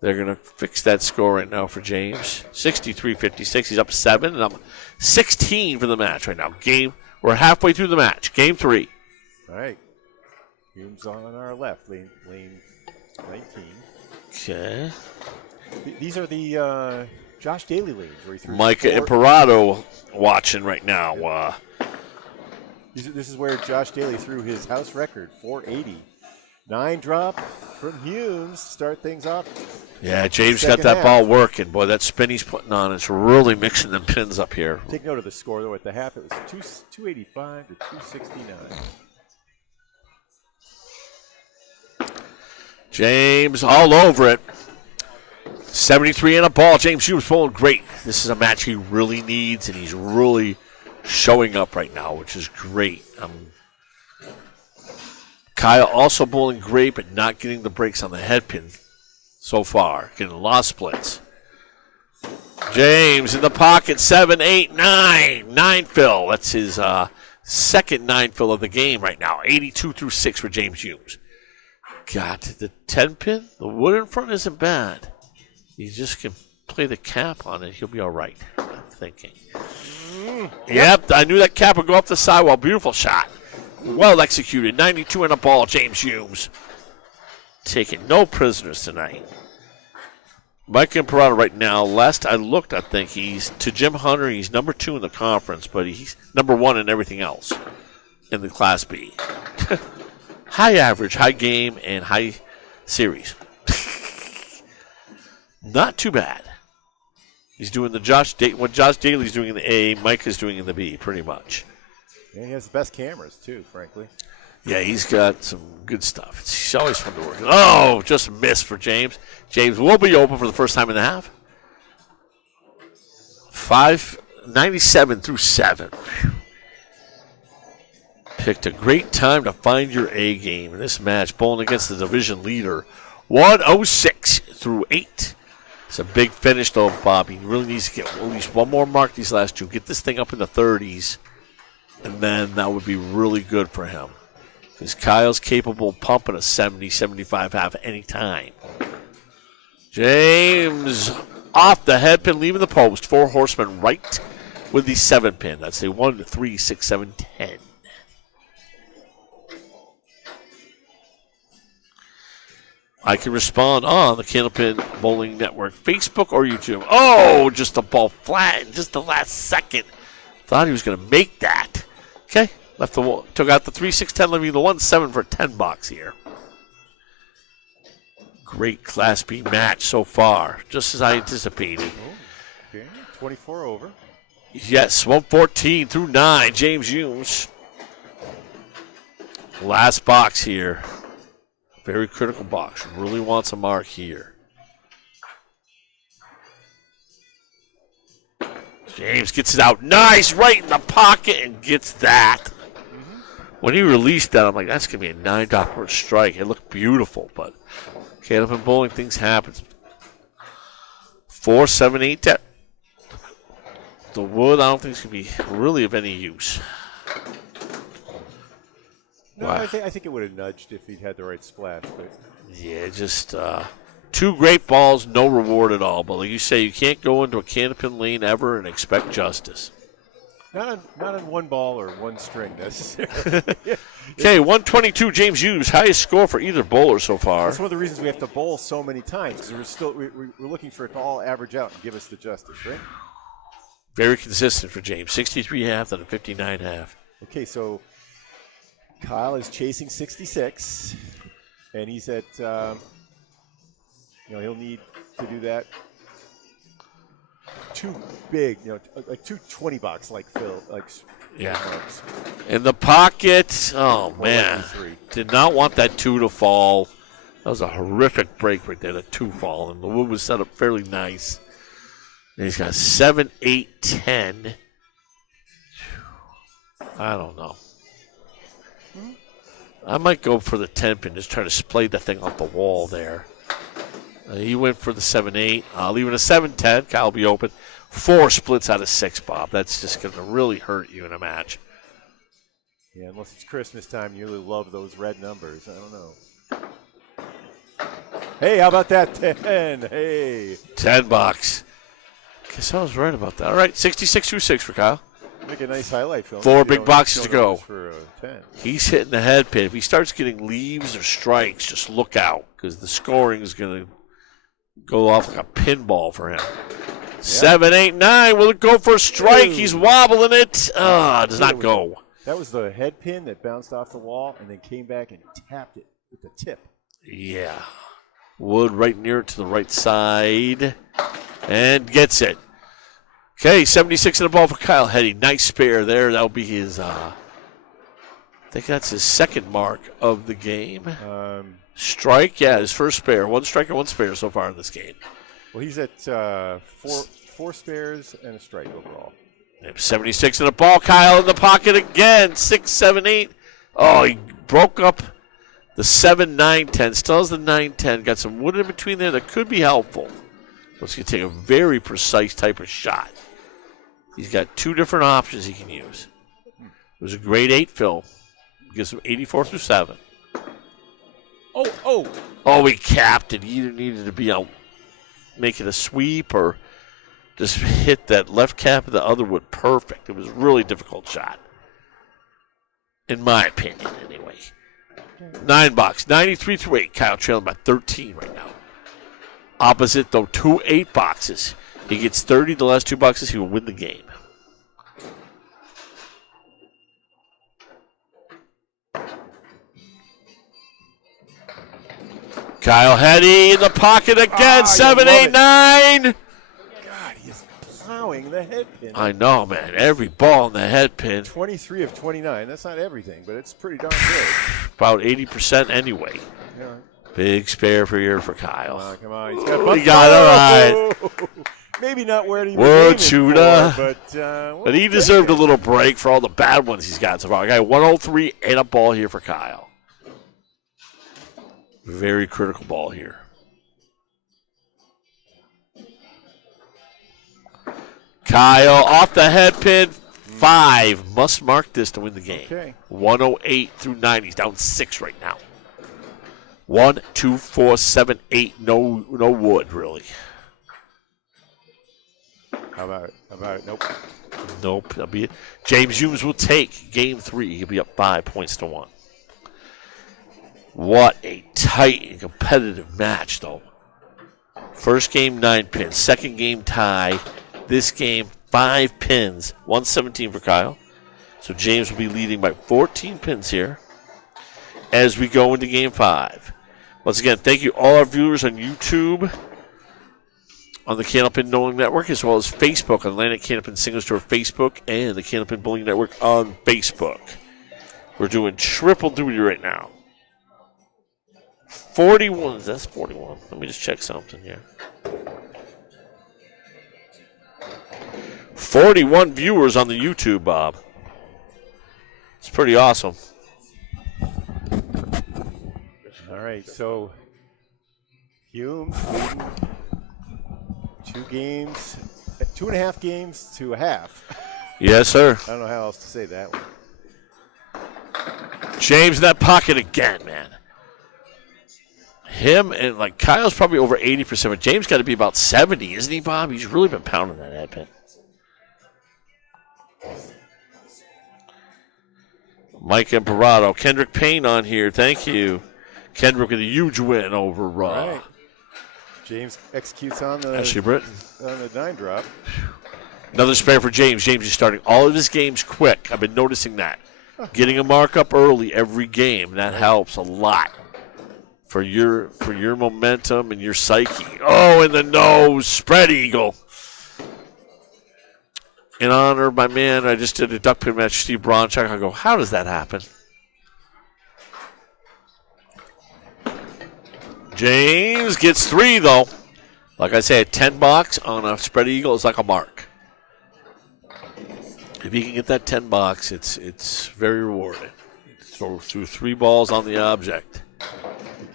They're going to fix that score right now for James. 63-56. He's up 7, and I'm 16 for the match right now. We're halfway through the match. Game 3. All right. Humes on our left, lane 19. Okay. These are the Josh Daly lanes where he threw Micah Imperato watching right now. This is where Josh Daly threw his house record, 480. 9 drop from Humes to start things off. Yeah, James Second got that half. ball working. Boy, that spin he's putting on is really mixing them pins up here. Take note of the score, though. At the half, it was 285 to 269. James all over it. 73 and a ball. James Humes bowling great. This is a match he really needs, and he's really showing up right now, which is great. Kyle also bowling great, but not getting the breaks on the head pin so far. Getting a lot of splits. James in the pocket, 7, 8, 9. 9 fill. That's his second 9 fill of the game right now. 82 through 6 for James Humes. Got the 10 pin. The wood in front isn't bad. He just can play the cap on it. He'll be all right, I'm thinking. Yep, I knew that cap would go up the sidewall. Beautiful shot. Well executed. 92 and a ball, James Humes. Taking no prisoners tonight. Mike Imperato right now, last I looked, I think he's, to Jim Hunter, he's number 2 in the conference, but he's number 1 in everything else in the Class B. High average, high game, and high series. Not too bad. He's doing what Josh Daly's doing in the A, Mike is doing in the B, pretty much. And he has the best cameras, too, frankly. Yeah, he's got some good stuff. It's always fun to work. Oh, just missed for James. James will be open for the first time in the half. 597 through 7. Picked a great time to find your A game in this match, bowling against the division leader. 106 through 8. It's a big finish, though, Bob. He really needs to get at least one more mark these last 2. Get this thing up in the 30s, and then that would be really good for him. Because Kyle's capable of pumping a 70, 75 half any time. James off the head pin, leaving the post. 4 horsemen right with the 7 pin. That's a 1, 3, 6, 7, 10. I can respond on the Candlepin Bowling Network Facebook or YouTube. Oh, just the ball flat in just the last second. Thought he was going to make that. Okay, took out the 3, 6, 10, leaving the 1, 7 for $10 here. Great Class B match so far, just as I anticipated. Oh, okay, 24 over. Yes, 114 through 9, James Humes. Last box here. Very critical box. Really wants a mark here. James gets it out. Nice, right in the pocket and gets that. When he released that, I'm like, that's going to be a 9 upward strike. It looked beautiful, but Candlepin bowling, things happen. 4, 7, 8, 10. The wood, I don't think it's going to be really of any use. No, Wow. I think it would have nudged if he'd had the right splash. But Yeah, just 2 great balls, no reward at all. But like you say, you can't go into a canopin lane ever and expect justice. not on one ball or one string necessarily. Okay, 122, James Hughes, highest score for either bowler so far. That's one of the reasons we have to bowl so many times, because we're looking for it to all average out and give us the justice, right? Very consistent for James, 63.5 and a 59.5. Okay, so Kyle is chasing 66, and he's at, he'll need to do that. 2 big, like 2 20-box like Phil, like Yeah. arms. In the pocket, oh man, lucky 3. did not want that 2 to fall. That was a horrific break right there, that 2 fall, and the wood was set up fairly nice. And he's got 7, 8, 10. I don't know. I might go for the 10 pin, just try to splay the thing off the wall there. He went for the 7-8. I'll leave it a 7-10. Kyle will be open. 4 splits out of 6, Bob. That's just going to really hurt you in a match. Yeah, unless it's Christmas time, you really love those red numbers. I don't know. Hey, how about that 10? Hey. $10. Guess I was right about that. All right, 66-6 for Kyle. Make a nice highlight film. 4 big boxes to go. For a 10. He's hitting the head pin. If he starts getting leaves or strikes, just look out, because the scoring is going to go off like a pinball for him. 7, 8, 9. Will it go for a strike? Ooh. He's wobbling it. Does not go. That was the head pin that bounced off the wall and then came back and tapped it with the tip. Yeah. Wood right near it to the right side. And gets it. Okay, 76 in the ball for Kyle Heady. Nice spare there. That'll be his, I think that's his second mark of the game. Strike, yeah, his first spare. 1 strike and 1 spare so far in this game. Well, he's at four spares and a strike overall. 76 in the ball. Kyle in the pocket again. 6, 7, 8. Oh, he broke up the 7, 9, 10. Still has the 9, 10. Got some wood in between there that could be helpful. Let's going to take a very precise type of shot. He's got 2 different options he can use. It was a grade 8 fill. Gives him 84 through 7. Oh, he capped it. He either needed to be out making a sweep or just hit that left cap of the other wood perfect. It was a really difficult shot. In my opinion, anyway. $9, 93 through 8. Kyle trailing by 13 right now. Opposite, though, 2 8 boxes. He gets 30 the last 2 boxes. He will win the game. Kyle Heady in the pocket again. 7, 8, 9. God, he's plowing the head pin. I know, man. Every ball in the head pin. 23 of 29. That's not everything, but it's pretty darn good. About 80% anyway. Yeah. Big spare for here for Kyle. Come on. He's got He got it all right. Maybe not where he was Word aiming shooter. for, But he deserved a little break for all the bad ones he's got so far. I got 103 and a ball here for Kyle. Very critical ball here. Kyle off the head pin. 5. Must mark this to win the game. Okay. 108 through 9. He's down 6 right now. 1, 2, 4, 7, 8. No wood, really. How about it? Nope. Nope. That'll be it. James Humes will take game 3. He'll be up 5 points to 1. What a tight and competitive match, though. First game, 9 pins. Second game, tie. This game, 5 pins. 117 for Kyle. So James will be leading by 14 pins here as we go into game 5. Once again, thank you all our viewers on YouTube, on the Candlepin Bowling Network, as well as Facebook, on Atlantic Candlepin Single Store Facebook, and the Candlepin Bowling Network on Facebook. We're doing triple duty right now. 41. That's 41. Let me just check something here. 41 viewers on the YouTube, Bob. It's pretty awesome. All right, so Hume leading 2.5 games to a half. Yes, sir. I don't know how else to say that one. James in that pocket again, man. Him and like Kyle's probably over 80%, but James got to be about 70, isn't he, Bob? He's really been pounding that head pin. Mike Imperato. Kendrick Payne on here. Thank you. Kendrick with a huge win over Raw. Right. James executes on the Ashley Britton. On the 9-drop. Another spare for James. James is starting all of his games quick. I've been noticing that. Getting a mark up early every game. That helps a lot for your momentum and your psyche. Oh, in the nose. Spread eagle. In honor of my man, I just did a duck pin match, Steve Bronchak. I go, how does that happen? James gets 3, though. Like I say, a 10 box on a spread eagle is like a mark. If you can get that 10 box, it's very rewarding. Throw through 3 balls on the object. It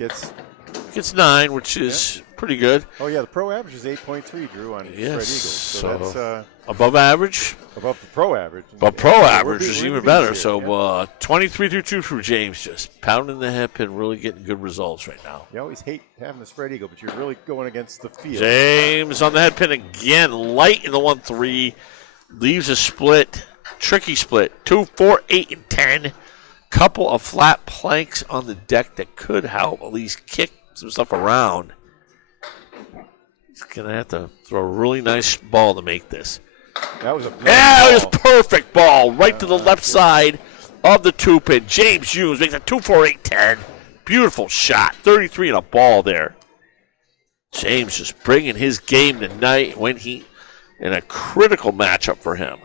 gets 9, which is pretty good. Oh, yeah, the pro average is 8.3, Drew, on spread eagles. So that's above average. Above the pro average. But pro average is even better. So 23 through 2 for James, just pounding the hip and really getting good results right now. You always hate having the spread eagle, but you're really going against the field. James on the head pin again, light in the 1-3. Leaves a split, tricky split, 2, 4, 8, and 10. Couple of flat planks on the deck that could help at least kick some stuff around. He's going to have to throw a really nice ball to make this. That was a it was perfect ball right to the left side of the 2-pin. James Hughes makes a 2, 4, 8, 10. Beautiful shot, 33 and a ball there. James just bringing his game tonight when he in a critical matchup for him.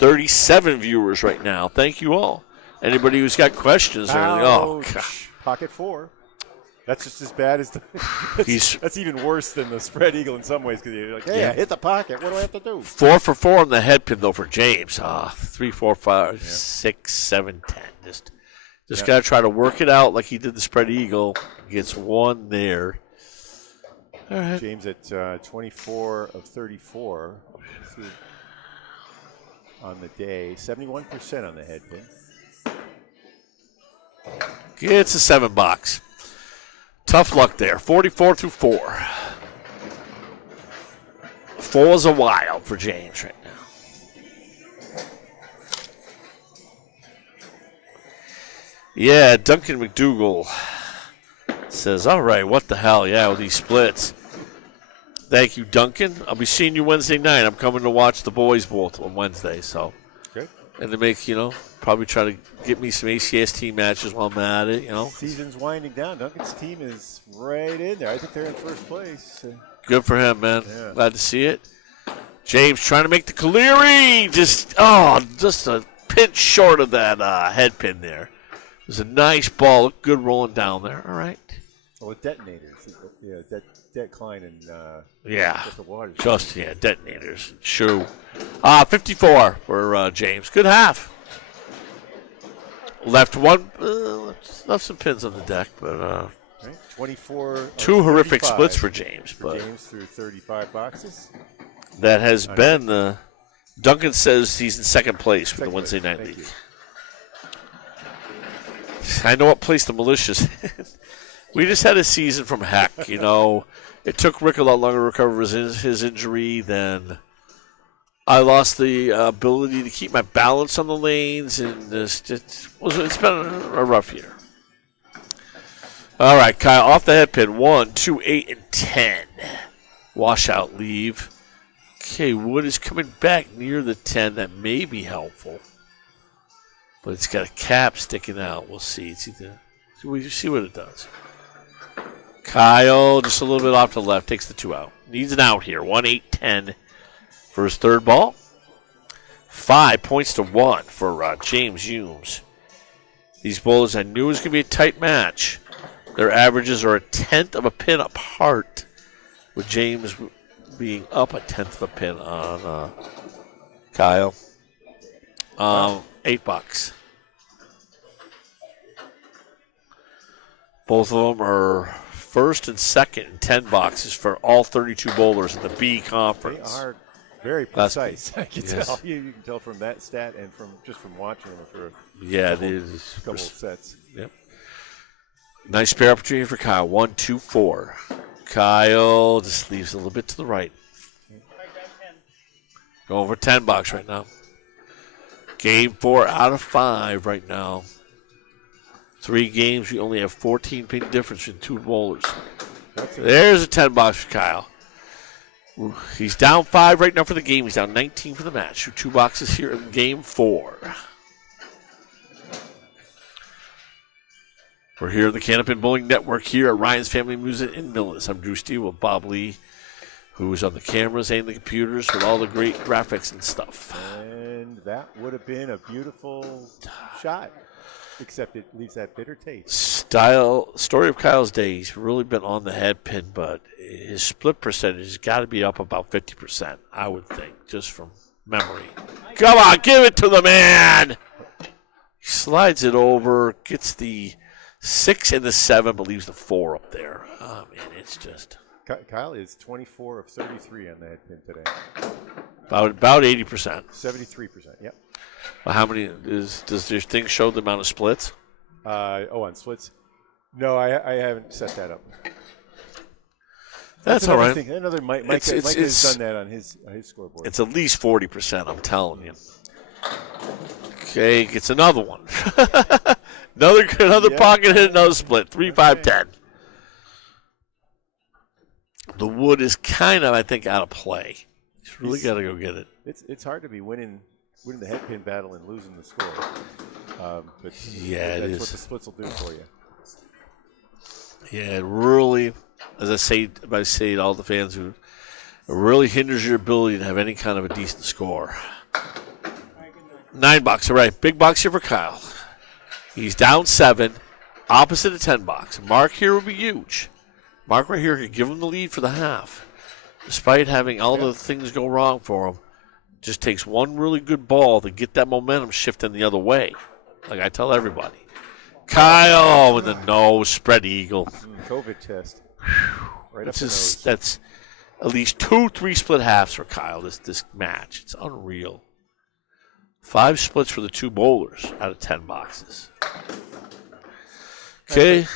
37 viewers right now. Thank you all. Anybody who's got questions or anything, oh, God. Pocket 4. That's just as bad as the. That's even worse than the spread eagle in some ways because you're like, hey, I hit the pocket. What do I have to do? 4 for 4 on the head pin though for James. 3, 4, 5, 6, 7, 10. Just got to try to work it out like he did the spread eagle. Gets 1 there. All right. James at 24 of 34 on the day, 71% on the head pin. It's a 7 box. Tough luck there. 44 through 4. 4 is a wild for James right now. Yeah, Duncan McDougal says, all right, what the hell? Yeah, with these splits. Thank you, Duncan. I'll be seeing you Wednesday night. I'm coming to watch the boys both on Wednesday. So, good. And to make, probably try to get me some ACST matches while I'm at it, Season's winding down. Duncan's team is right in there. I think they're in first place. Good for him, man. Yeah. Glad to see it. James trying to make the Caleri. Just a pinch short of that head pin there. It was a nice ball. Looked good rolling down there. All right. Oh, it detonators. Yeah, decline and just the water. Detonators. Sure. 54 for James. Good half. Left 1. Left some pins on the deck, but 24. 2 horrific splits for James. James through 35 boxes. That has been Duncan says he's in second place for the Wednesday Night League. I know what place the Millis in. We just had a season from heck, It took Rick a lot longer to recover his injury than I lost the ability to keep my balance on the lanes, and it's been a rough year. All right, Kyle, off the head pin. 1, 2, 8, and 10. Washout leave. Okay, Wood is coming back near the 10. That may be helpful. But it's got a cap sticking out. We'll see. We see what it does. Kyle, just a little bit off to the left, takes the 2 out. Needs an out here. 1, 8, 10 for his third ball. 5 points to 1 for James Humes. These bowlers, I knew it was going to be a tight match. Their averages are 1/10 of a pin apart, with James being up 1/10 of a pin on Kyle. $8. Both of them are first and second in 10 boxes for all 32 bowlers in the B They conference. are very precise. I can tell. You can tell from that stat and from watching them for a couple sets. Yep. Nice spare opportunity for Kyle. 1, 2, 4. Kyle just leaves a little bit to the right. Going for 10 box right now. Game 4 out of 5 right now. 3 games, we only have 14 pin difference in 2 bowlers. There's a 10 box for Kyle. He's down 5 right now for the game. He's down 19 for the match. 2 boxes here in game 4. We're here at the Canopin Bowling Network here at Ryan's Family Music in Millis. I'm Drew Steele with Bob Lee, who's on the cameras and the computers with all the great graphics and stuff. And that would have been a beautiful shot, except it leaves that bitter taste. Story of Kyle's day, he's really been on the head pin, but his split percentage has got to be up about 50%, I would think, just from memory. Come on, give it to the man! He slides it over, gets the 6 and the 7, but leaves the 4 up there. Oh, man, it's just... Kyle is 24 of 33 on the head pin today. About 80%. 73%, yep. Well, how many does your thing show the amount of splits? On splits? No, I haven't set that up. That's all right. Another Mike has done that on his scoreboard. It's at least 40%, I'm telling you. Okay, gets another one. another pocket hit, another split. 3, 5, 10. The wood is kind of, I think, out of play. He's really got to go get it. It's hard to be winning the head pin battle and losing the score. But that's what the splits will do for you. Yeah, it really, as I say to all the fans, it really hinders your ability to have any kind of a decent score. 9 box, all right. Big box here for Kyle. He's down 7, opposite of 10 box. Mark here would be huge. Mark right here could give him the lead for the half. Despite having all the things go wrong for him, just takes one really good ball to get that momentum shifting the other way. Like I tell everybody. Kyle with the nose, spread eagle. COVID test. Right up the nose. nose. That's at least 2, 3 split halves for Kyle this match. It's unreal. 5 splits for the 2 bowlers out of 10 boxes. Okay.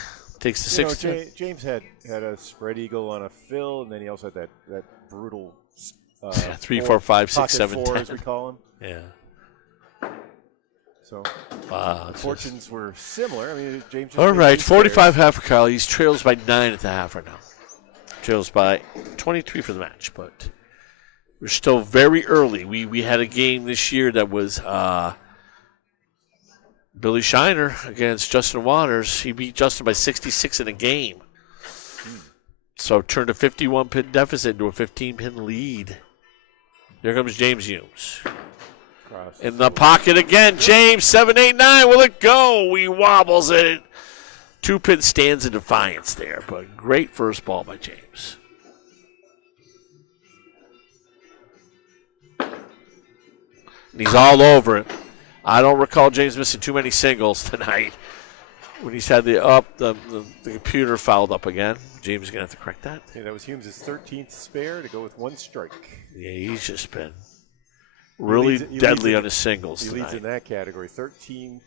Takes the 6. James had a spread eagle on a fill, and then he also had that brutal 3, 4, 5, 6, 7, 10. As we call him. Yeah. So fortunes were similar. I mean, James. All right, 45 half for Kyle. He's trails by 9 at the half right now. Trails by 23 for the match, but we're still very early. We had a game this year that was Billy Shiner against Justin Waters. He beat Justin by 66 in a game. So turned a 51-pin deficit into a 15-pin lead. Here comes James Humes. In the pocket again. James, 7, 8, 9. Will it go? He wobbles it. 2-pin stands in defiance there, but great first ball by James. And he's all over it. I don't recall James missing too many singles tonight. When he's had the computer fouled up again. James is going to have to correct that. Yeah, that was Humes' 13th spare to go with 1 strike. Yeah, he's just been really deadly on his singles tonight. He leads in that category, 14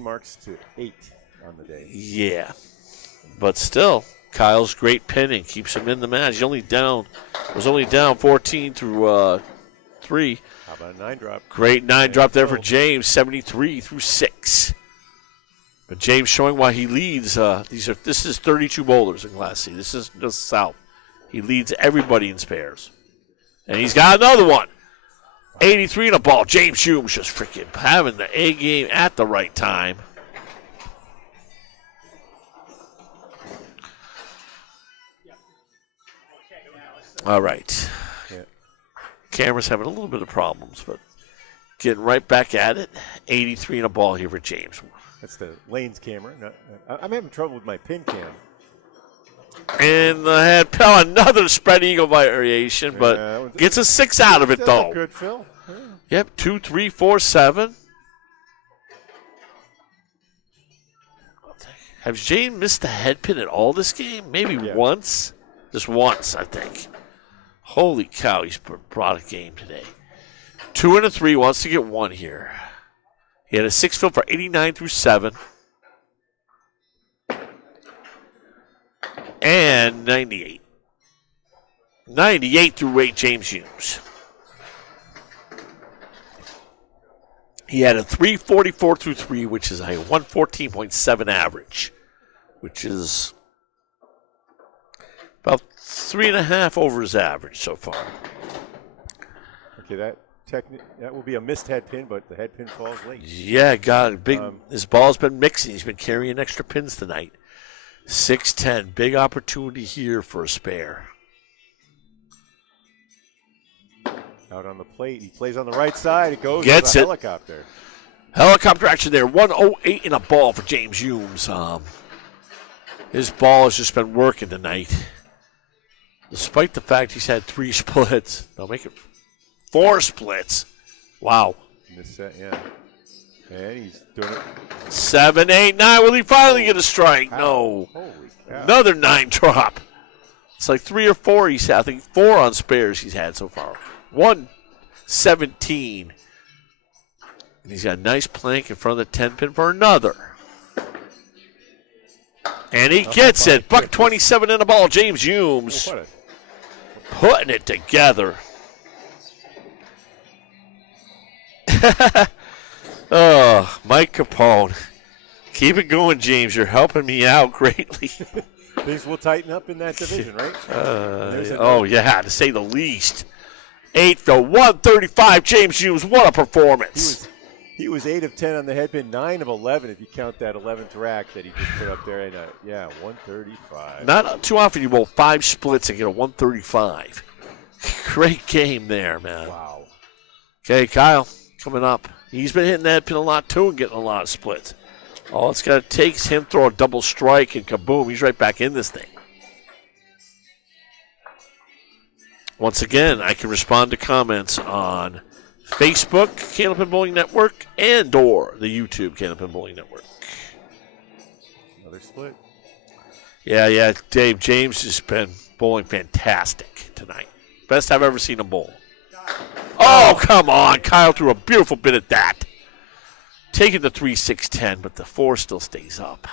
marks to 8 on the day. Yeah, but still, Kyle's great pinning keeps him in the match. He's only down 14 through 3. How about a 9-drop? Great 9-drop there for James, 73 through 6. But James showing why he leads. This is 32 bowlers in Class C. This is the South. He leads everybody in spares. And he's got another one. 83 in a ball. James Humes just freaking having the A game at the right time. All right. Yeah. Camera's having a little bit of problems, but getting right back at it. 83 in a ball here for James. That's the lanes camera. I'm having trouble with my pin cam. And the head pill, another spread eagle variation, but gets a 6 out of it, though. Good, Phil. Yeah. Yep, 2, 3, 4, 7. Has James missed the head pin at all this game? Maybe once. Just once, I think. Holy cow, he's brought a game today. 2 and a 3, wants to get 1 here. He had a 6 fill for 89 through 7. And 98. 98 through 8, James Humes. He had a 344 through 3, which is a 114.7 average, which is about 3.5 over his average so far. Okay, that will be a missed head pin, but the head pin falls late. Yeah, God, big. His ball's been mixing. He's been carrying extra pins tonight. 6-10, big opportunity here for a spare. Out on the plate, he plays on the right side. It goes Gets to the it. helicopter. Helicopter action there. 108 in a ball for James Humes. His ball has just been working tonight. Despite the fact he's had 3 splits. They'll make it 4 splits. Wow. In this set, yeah. And he's doing it. 7, 8, 9. Will he finally get a strike? Cow. No. Holy cow. Another 9 drop. It's like 3 or 4 he's had. I think 4 on spares he's had so far. 117. And he's got a nice plank in front of the 10 pin for another. And he gets it. Buck 27 in the ball. James Humes putting it together. Oh, Mike Capone. Keep it going, James. You're helping me out greatly. Things will tighten up in that division, right? Yeah, to say the least. 8 to 135. James Humes, what a performance. He was 8 of 10 on the head pin, 9 of 11 if you count that 11th rack that he just put up there. And 135. Not too often you bowl 5 splits and get a 135. Great game there, man. Wow. Okay, Kyle, coming up. He's been hitting that pin a lot too and getting a lot of splits. All it's got to take is him throw a double strike and kaboom, he's right back in this thing. Once again, I can respond to comments on Facebook, Candlepin Bowling Network, and or the YouTube Candlepin Bowling Network. Another split. Yeah, Dave, James has been bowling fantastic tonight. Best I've ever seen him bowl. Oh, come on. Kyle threw a beautiful bit at that. Taking the 3-6-10, but the 4 still stays up.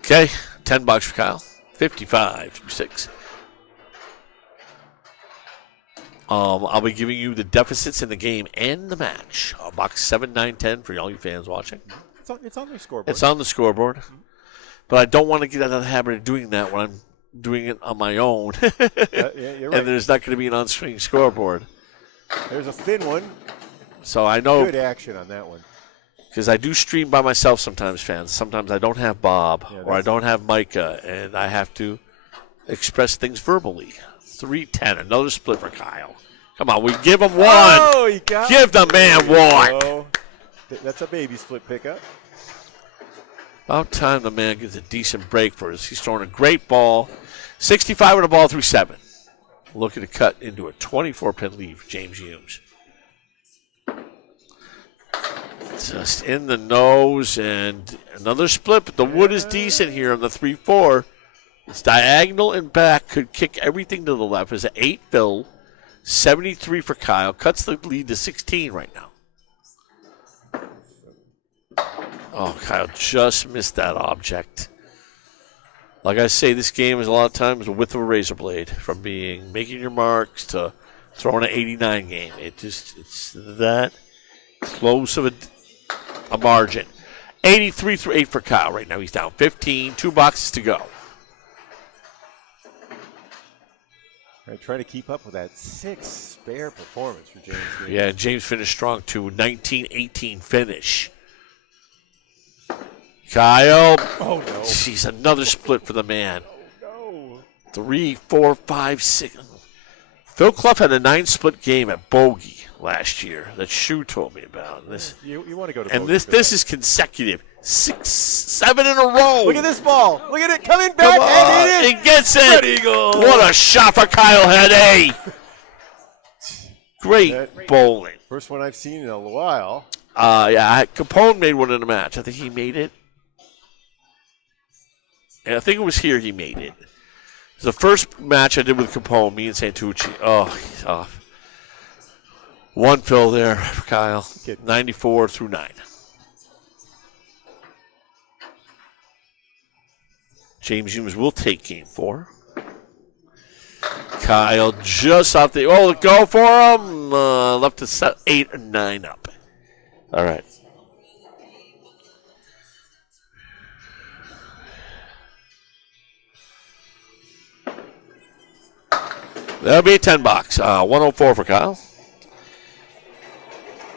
Okay, $10 for Kyle. 55 through 6. I'll be giving you the deficits in the game and the match. Box 7, 9, 10 for all you fans watching. It's on the scoreboard. It's on the scoreboard. But I don't want to get out of the habit of doing that when I'm doing it on my own. You're right. And there's not going to be an on-screen scoreboard. There's a thin one. So I know. Good action on that one. Because I do stream by myself sometimes, fans. Sometimes I don't have Bob or I don't have Micah, and I have to express things verbally. 3-10, another split for Kyle. Come on, we give him one. Oh, he got give the man one. go. That's a baby split pickup. About time the man gets a decent break for us. He's throwing a great ball. 65 with a ball through 7. Looking to cut into a 24-pin lead for James Humes. Just in the nose and another split, but the wood is decent here on the 3-4. It's diagonal and back, could kick everything to the left. It's an 8 fill, 73 for Kyle. Cuts the lead to 16 right now. Oh, Kyle just missed that object. Like I say, this game is a lot of times the width of a razor blade, from being making your marks to throwing an 89 game. It's that close of a margin. 83 through 8 for Kyle right now. He's down 15, 2 boxes to go. Trying to keep up with that 6 spare performance for James. Yeah, James finished strong too. 19-18 finish. Kyle. Oh, no. Jeez, another split for the man. Oh, no. 3, 4, 5, 6. Phil Clough had a 9-split game at Bogey last year that Shu told me about. And this, you want to go to and Bogey this is consecutive. 6, 7 in a row. Look at this ball. Look at it coming back. And it is. He gets it. Eagle. What a shot for Kyle Heady. Great bowling. First one I've seen in a while. Yeah, Capone made one in the match. I think he made it. And I think it was here he made it. It was the first match I did with Capone, me and Santucci. Oh, he's off. One fill there for Kyle. 94 through 9. James Humes will take game 4. Kyle just off the. Oh, go for him. Left to set 8 or 9 up. All right. That'll be a 10 box. 104 for Kyle.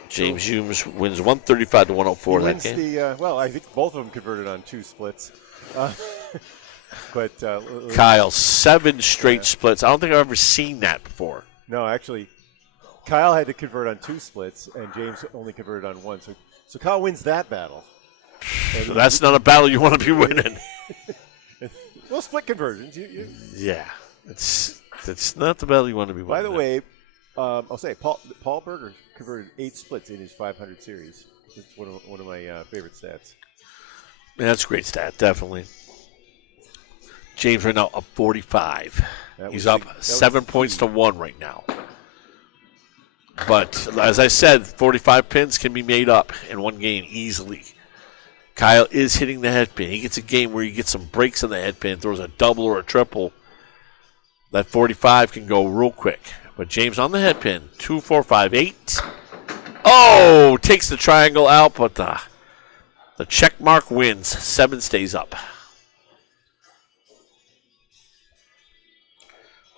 James Humes wins 135 to 104 that game. Well, I think both of them converted on 2 splits. But Kyle, 7 straight splits. I don't think I've ever seen that before. No, actually, Kyle had to convert on 2 splits, and James only converted on 1. So Kyle wins that battle. So that's not a battle you want to be winning. Well, split conversions. Yeah, it's not the battle you want to be winning. By the way, I'll say Paul Berger converted 8 splits in his 500 series. It's one of my favorite stats. Yeah, that's a great stat, definitely. James right now up 45. He's up 7 points to 1 right now. But as I said, 45 pins can be made up in one game easily. Kyle is hitting the head pin. He gets a game where he gets some breaks on the head pin, throws a double or a triple. That 45 can go real quick. But James on the head pin, 2, 4, 5, 8. Oh, takes the triangle out, but the check mark wins. 7 stays up.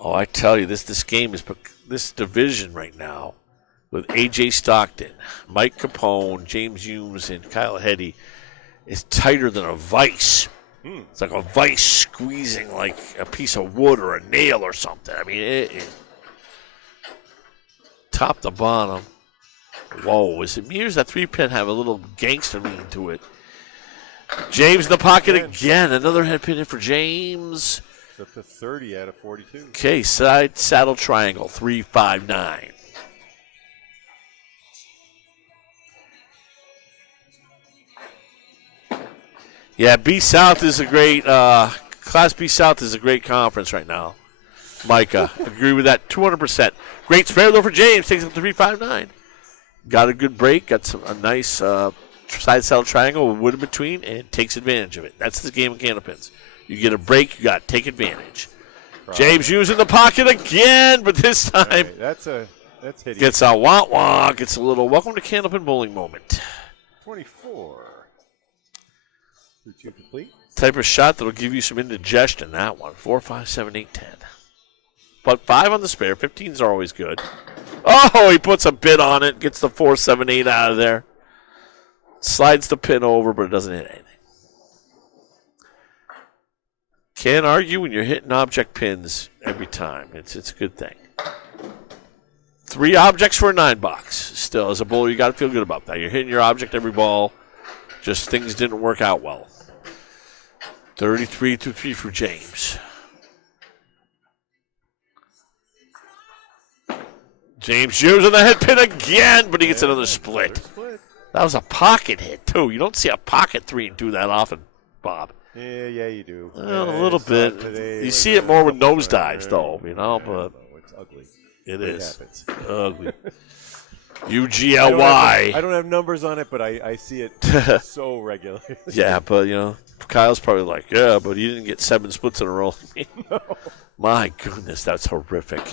Oh, I tell you, this game is this division right now with A.J. Stockton, Mike Capone, James Humes, and Kyle Heady is tighter than a vice. It's like a vice squeezing like a piece of wood or a nail or something. I mean, it top to bottom. Whoa, is it Mears? That 3-pin have a little gangster lean to it. James in the pocket again. Another head pin in for James. It's up to 30 out of 42. Okay, side saddle triangle, 3, 5, 9. Yeah, B South is a great, Class B South is a great conference right now. Micah, agree with that 200%. Great spare though for James, takes it to 3, 5, 9. Got a good break, got a nice side saddle triangle with wood in between, and takes advantage of it. That's the game of candlepins. You get a break, you got to take advantage. Right. James Hughes in the pocket again, but this time right, that's hideous. Gets a wah-wah, gets a little welcome to Candlepin bowling moment. 24. 2 complete. Type of shot that'll give you some indigestion, that one. 4, 5, 7, 8, 10. But 5 on the spare. 15s are always good. Oh, he puts a bit on it, gets the 4, 7, 8 out of there. Slides the pin over, but it doesn't hit anything. Can't argue when you're hitting object pins every time. It's a good thing. 3 objects for a 9 box. Still, as a bowler, you got to feel good about that. You're hitting your object every ball. Just things didn't work out well. 33 to 3 for James. James Hughes on the head pin again, but he gets another split. That was a pocket hit, too. You don't see a pocket 3 and 2 that often, Bob. Yeah, you do. Well, a little bit. You see it more with nosedives, though, you know, but it's ugly. It is. Happens. Ugly. UGLY. I don't have numbers on it, but I see it so regularly. Yeah, but, you know, Kyle's probably like, yeah, but he didn't get 7 splits in a row. No. My goodness, that's horrific.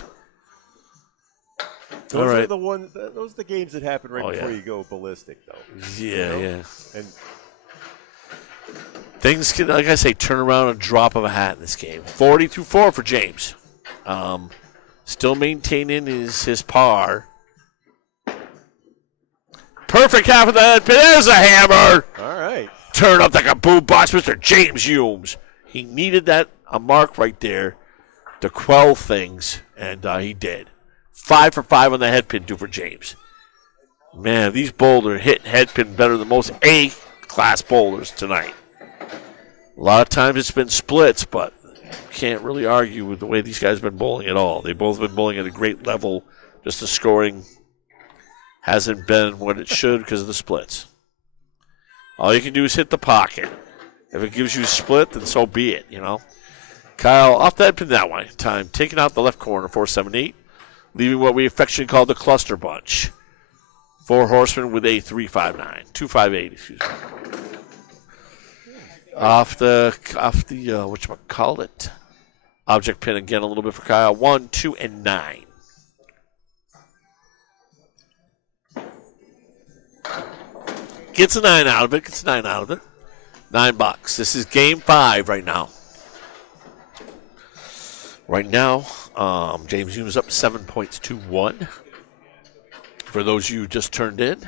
Those All right. are the ones. Those are the games that happen right before you go ballistic, though. Yeah, you know? yeah. And things can, like I say, turn around a drop of a hat in this game. 42-4 for James. Still maintaining his par. Perfect half of the head pin. There's a hammer. All right. Turn up like a boom box, Mr. James Humes. He needed a mark right there to quell things, and he did. 5 for 5 on the head pin, 2 for James. Man, these bowlers hit head pin better than most A-class bowlers tonight. A lot of times it's been splits, but can't really argue with the way these guys have been bowling at all. They've both been bowling at a great level Just the scoring hasn't been what it should because of the splits. All you can do is hit the pocket. If it gives you a split, then so be it, you know. Kyle off that pin that way. Time taking out the left corner, 478, leaving what we affectionately call the cluster bunch. 4 horsemen with a 359, 258, excuse me. Off the whatchamacallit, object pin again a little bit for Kyle. 1, 2, and 9. Gets a 9 out of it. $9. This is game 5 right now. James Hume is up 7 points to 1. For those of you who just turned in.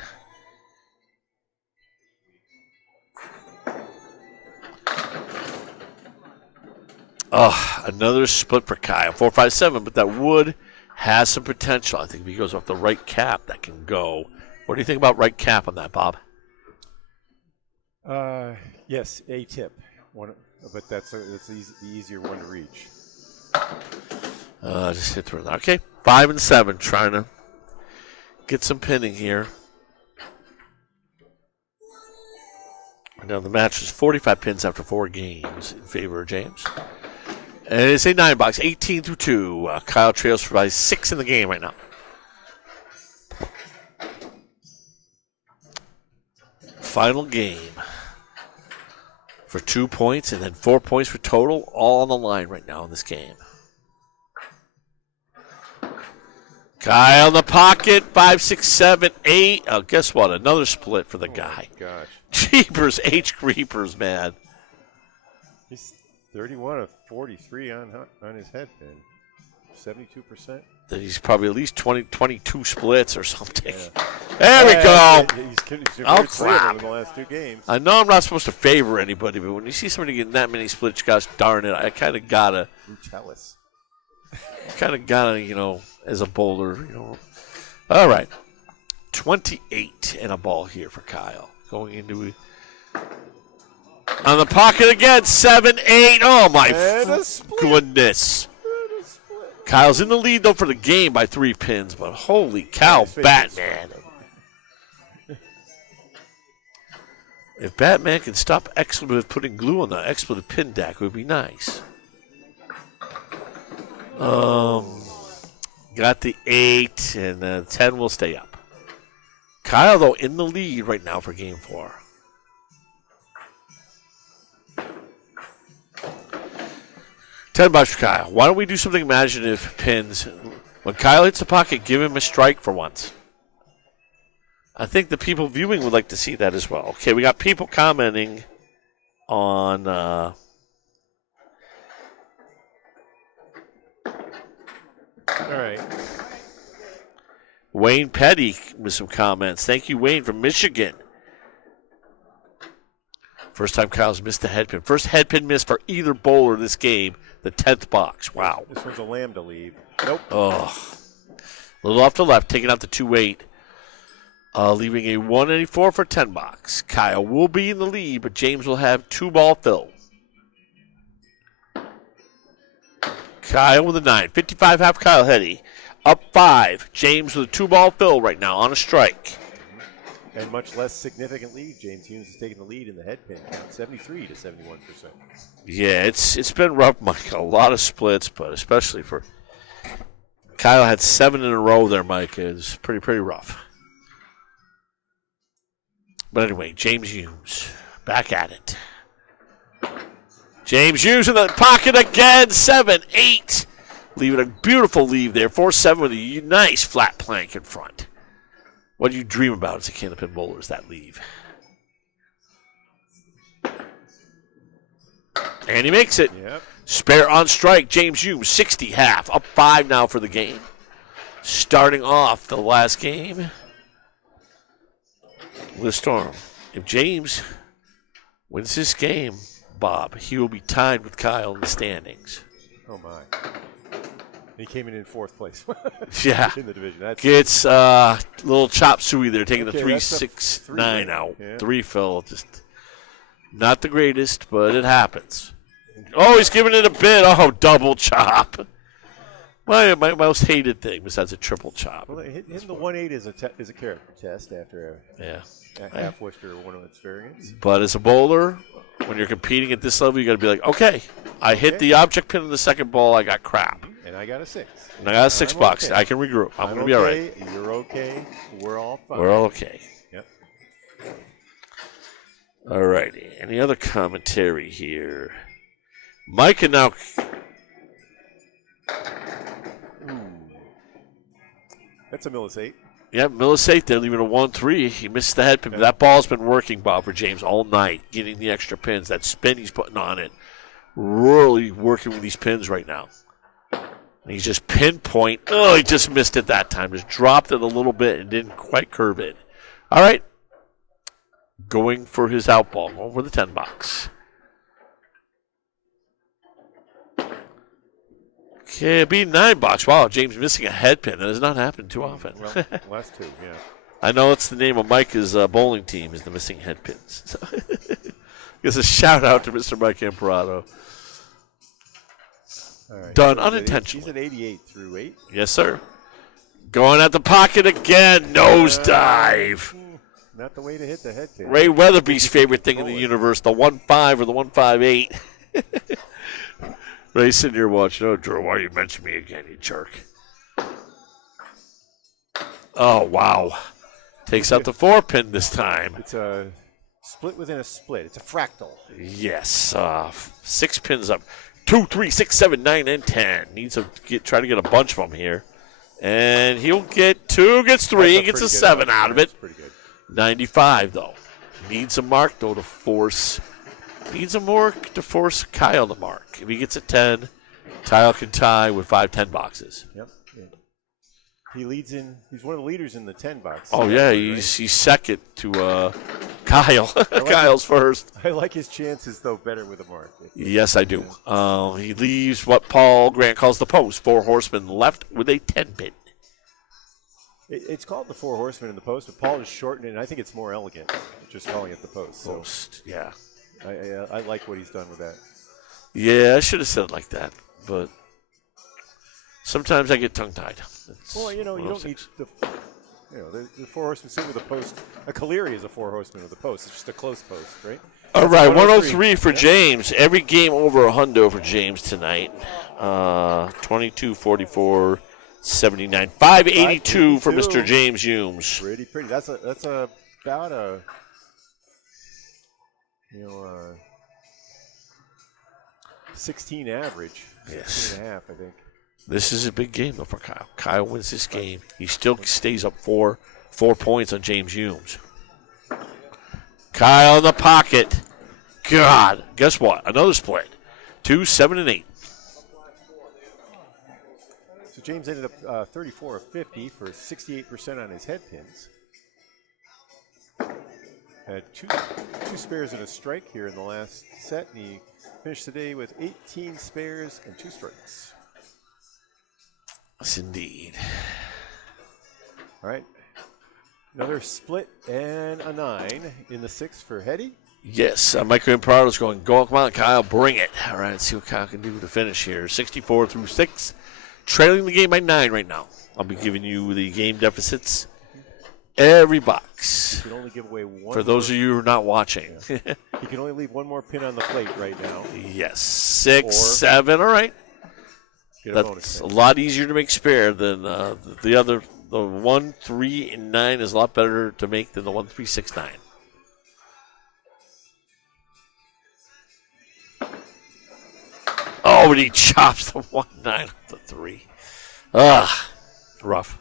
Another split for Kyle. 4-5-7, but that wood has some potential. I think if he goes off the right cap, that can go. What do you think about right cap on that, Bob? Yes, a tip. But that's the easier one to reach. Just hit through that. Okay, 5 and 7, trying to get some pinning here. Now the match is 45 pins after 4 games in favor of James. And it's a 9-box, 18 through 2. Kyle trails by 6 in the game right now. Final game for 2 points and then 4 points for total, all on the line right now in this game. Kyle in the pocket, 5, 6, 7, 8. Oh, guess what? Another split for the guy. My gosh. Jeepers, H creepers, man. He's 31 of 43 on his head pin. 72%. He's probably at least 22 splits or something. Yeah. There we go. He's crap. In the last 2 games. I know I'm not supposed to favor anybody, but when you see somebody getting that many splits, gosh darn it, I kind of gotta. Brutalist. As a bowler, All right. 28 and a ball here for Kyle. Going into on the pocket again, 7, 8. Oh, my goodness. Kyle's in the lead, though, for the game by 3 pins, but holy cow, Batman. If Batman can stop expletive putting glue on the expletive pin deck, it would be nice. Got the 8, and the 10 will stay up. Kyle, though, in the lead right now for game 4. $10 for Kyle. Why don't we do something imaginative, pins? When Kyle hits the pocket, give him a strike for once. I think the people viewing would like to see that as well. Okay, we got people commenting on all right. Wayne Petty with some comments. Thank you, Wayne, from Michigan. First time Kyle's missed a head pin. First head pin miss for either bowler this game. The 10th box. Wow. This one's a lamb to leave. Nope. Oh. A little off the left, taking out the 2-8. Leaving a 184 for 10 box. Kyle will be in the lead, but James will have 2-ball fill. Kyle with a 9. 55 half Kyle Heady. Up 5. James with a 2-ball fill right now on a strike. And much less significant lead. James Hughes is taking the lead in the head pin count, 73 to 71%. Yeah, it's been rough, Mike. A lot of splits, but especially for Kyle had 7 in a row there, Mike. It's pretty rough. But anyway, James Hughes back at it. James Hughes in the pocket again, 7, 8. Leaving a beautiful leave there, 4-7 with a nice flat plank in front. What do you dream about as a can-of-pin bowler is that leave. And he makes it. Yep. Spare on strike, James Hume, 60 half. Up 5 now for the game. Starting off the last game with a storm. If James wins this game, Bob, he will be tied with Kyle in the standings. Oh, my. He came in 4th place. Yeah. In the division. Gets a little chop suey there, taking the 3-6-9 out. Yeah. 3 fill. Just not the greatest, but it happens. Oh, he's giving it a bit. Oh, double chop. My most hated thing besides a triple chop. Well, hitting the 1-8 is a character test after a half Worcester or one of its variants. But as a bowler, when you're competing at this level, you got to be like, okay, I hit the object pin in the second ball, I got crap. And I got a 6. And I got a $6. Okay. I can regroup. I'm going to be all right. You're okay. We're all fine. We're all okay. Yep. All righty. Any other commentary here? Mike can now. That's a Millis 8. Yeah, Millis 8 there, leaving a 1-3. He missed the head pin. But that ball's been working, Bob, for James all night, getting the extra pins. That spin he's putting on it. Really working with these pins right now. And he's just pinpoint. Oh, he just missed it that time. Just dropped it a little bit and didn't quite curve it. All right. Going for his out ball. Going for the $10. Okay, it'd be $9. Wow, James missing a head pin. That has not happened too often. Well, last two, yeah. I know it's the name of Mike's bowling team is the missing head pins. So gives a shout out to Mr. Mike Imperato. All right. Done unintentionally. He's at 88 through 8. Yes, sir. Going at the pocket again. Nosedive. Not the way to hit the head pin. Ray Weatherby's favorite thing in the universe, the 1-5 or the 1-5-8. Ray's sitting here watching. Oh, Drew, why you mention me again, you jerk? Oh, wow. Takes out the 4-pin this time. It's a split within a split. It's a fractal. Yes. 6 pins up. 2, 3, 6, 7, 9, and 10. Needs to try to get a bunch of them here. And he'll get 2, gets 3, gets a 7 out of it. That's pretty good. 95, though. Needs a mark, though, to force. Needs a mark to force Kyle to mark. If he gets a 10, Kyle can tie with 5 10 boxes. Yep. Yeah. He leads in. He's one of the leaders in the 10 box. Oh, yeah. He's second to Kyle. Kyle's first. I like his chances, though, better with a mark. Yes, I do. He leaves what Paul Grant calls the post. 4 horsemen left with a 10-pin. It's called the 4 horsemen in the post, but Paul has shortened it, and I think it's more elegant, just calling it the post. Post, yeah. I like what he's done with that. Yeah, I should have said it like that, but sometimes I get tongue-tied. Well, you don't need the 4 horsemen sit with a post. A Caleri is a 4 horseman with a post. It's just a close post, right? All right, 103 for James. Every game over a hundo for James tonight. 22, 44, 79, 582 for Mr. James Humes. Pretty. That's about a 16 average. Yes. 16 and a half, I think. This is a big game, though, for Kyle. Kyle wins this game. He still stays up 4 points on James Humes. Kyle in the pocket. God, guess what? Another split. 2, 7, and 8. So James ended up 34 of 50 for 68% on his head pins. Had two spares and a strike here in the last set, and he finished today with 18 spares and 2 strikes. Yes, indeed. All right. Another split and a 9 in the 6 for Heady. Yes, Michael Imparato's going, go come on, Kyle, bring it. All right, let's see what Kyle can do to finish here. 64 through 6, trailing the game by 9 right now. I'll be giving you the game deficits every box. You can only give away one. For those of you who are not watching. Yeah. You can only leave one more pin on the plate right now. Yes, 6, 7, all right. That's a lot easier to make spare than the other. The 1, 3, and 9 is a lot better to make than the 1, 3, 6, 9. Oh, and he chops the 1, 9 off the 3. Rough.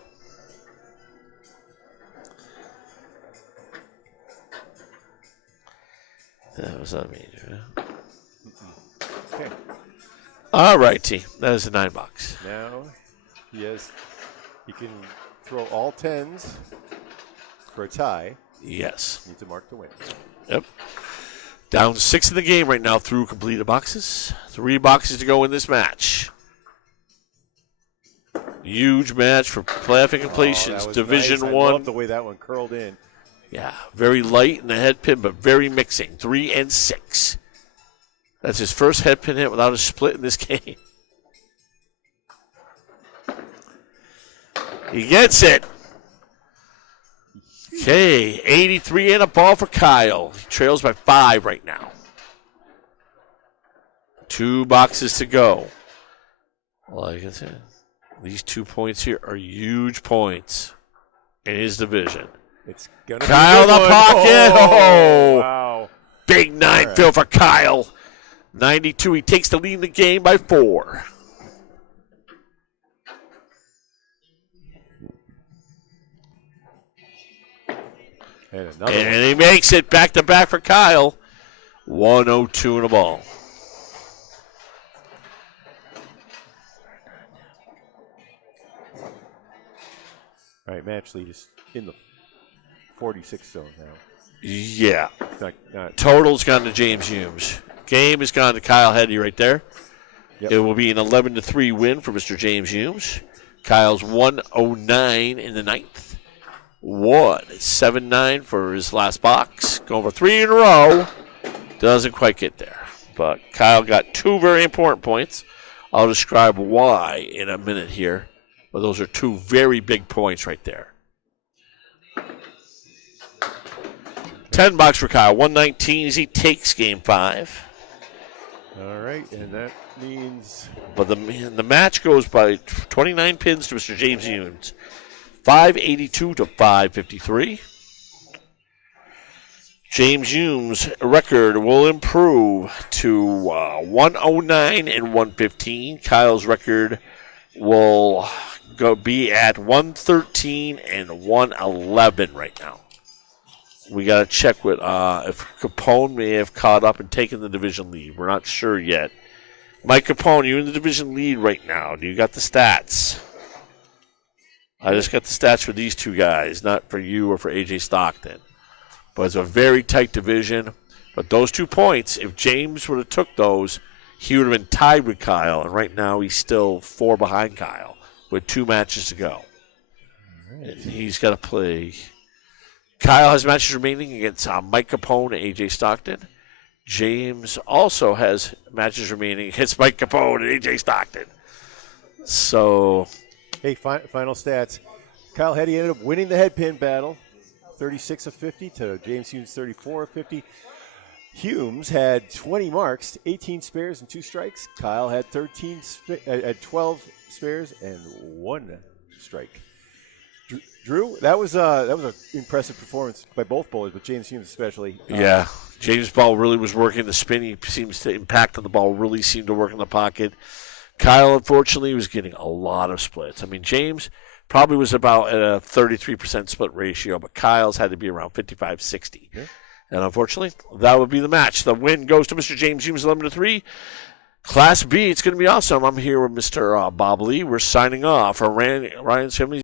That was not major. Okay. All right, T. That is a 9 box. Now he can throw all 10s for a tie. Yes. Needs a mark to win. Yep. Down 6 in the game right now through completed boxes. 3 boxes to go in this match. Huge match for playoff and completions. Division nice. 1. I love the way that one curled in. Yeah, very light in the head pin, but very mixing. 3 and 6. That's his first head pin hit without a split in this game. He gets it. Okay, 83 and a ball for Kyle. He trails by 5 right now. 2 boxes to go. Like I said, these 2 points here are huge points in his division. It's gonna Kyle be the pocket. Oh, wow. Big 9 fill for Kyle. 92. He takes the lead in the game by 4. And he makes it back to back for Kyle. 102 in a ball. All right, match lead is in the 46 zone now. Yeah. Not Total's gone to James Humes. Game has gone to Kyle Heady right there. Yep. It will be an 11-3 win for Mr. James Humes. Kyle's 109 in the 9th. 179 for his last box. Going for 3 in a row. Doesn't quite get there. But Kyle got 2 very important points. I'll describe why in a minute here. But those are 2 very big points right there. 10 bucks for Kyle. 119 as he takes game 5. all right, and that means But the match goes by 29 pins to Mr. James Humes. 582 to 553. James Humes' record will improve to 109 and 115. Kyle's record will be at 113 and 111 right now. We got to check with if Capone may have caught up and taken the division lead. We're not sure yet. Mike Capone, you're in the division lead right now. Do you got the stats? I just got the stats for these 2 guys, not for you or for AJ Stockton. But it's a very tight division. But those 2 points, if James would have took those, he would have been tied with Kyle. And right now he's still 4 behind Kyle with 2 matches to go. And he's got to play. Kyle has matches remaining against Mike Capone and AJ Stockton. James also has matches remaining against Mike Capone and AJ Stockton. So, hey, final stats. Kyle Heady ended up winning the head pin battle, 36 of 50 to James Humes 34 of 50. Humes had 20 marks, 18 spares and 2 strikes. Kyle had 12 spares and 1 strike. Drew, that was an impressive performance by both bowlers, but James Humes especially. Yeah, James' ball really was working. The spin, he seems to impact on the ball, really seemed to work in the pocket. Kyle, unfortunately, was getting a lot of splits. I mean, James probably was about at a 33% split ratio, but Kyle's had to be around 55-60. Yeah. And unfortunately, that would be the match. The win goes to Mr. James Humes, 11-3. Class B, it's going to be awesome. I'm here with Mr. Bob Lee. We're signing off for Ryan's Family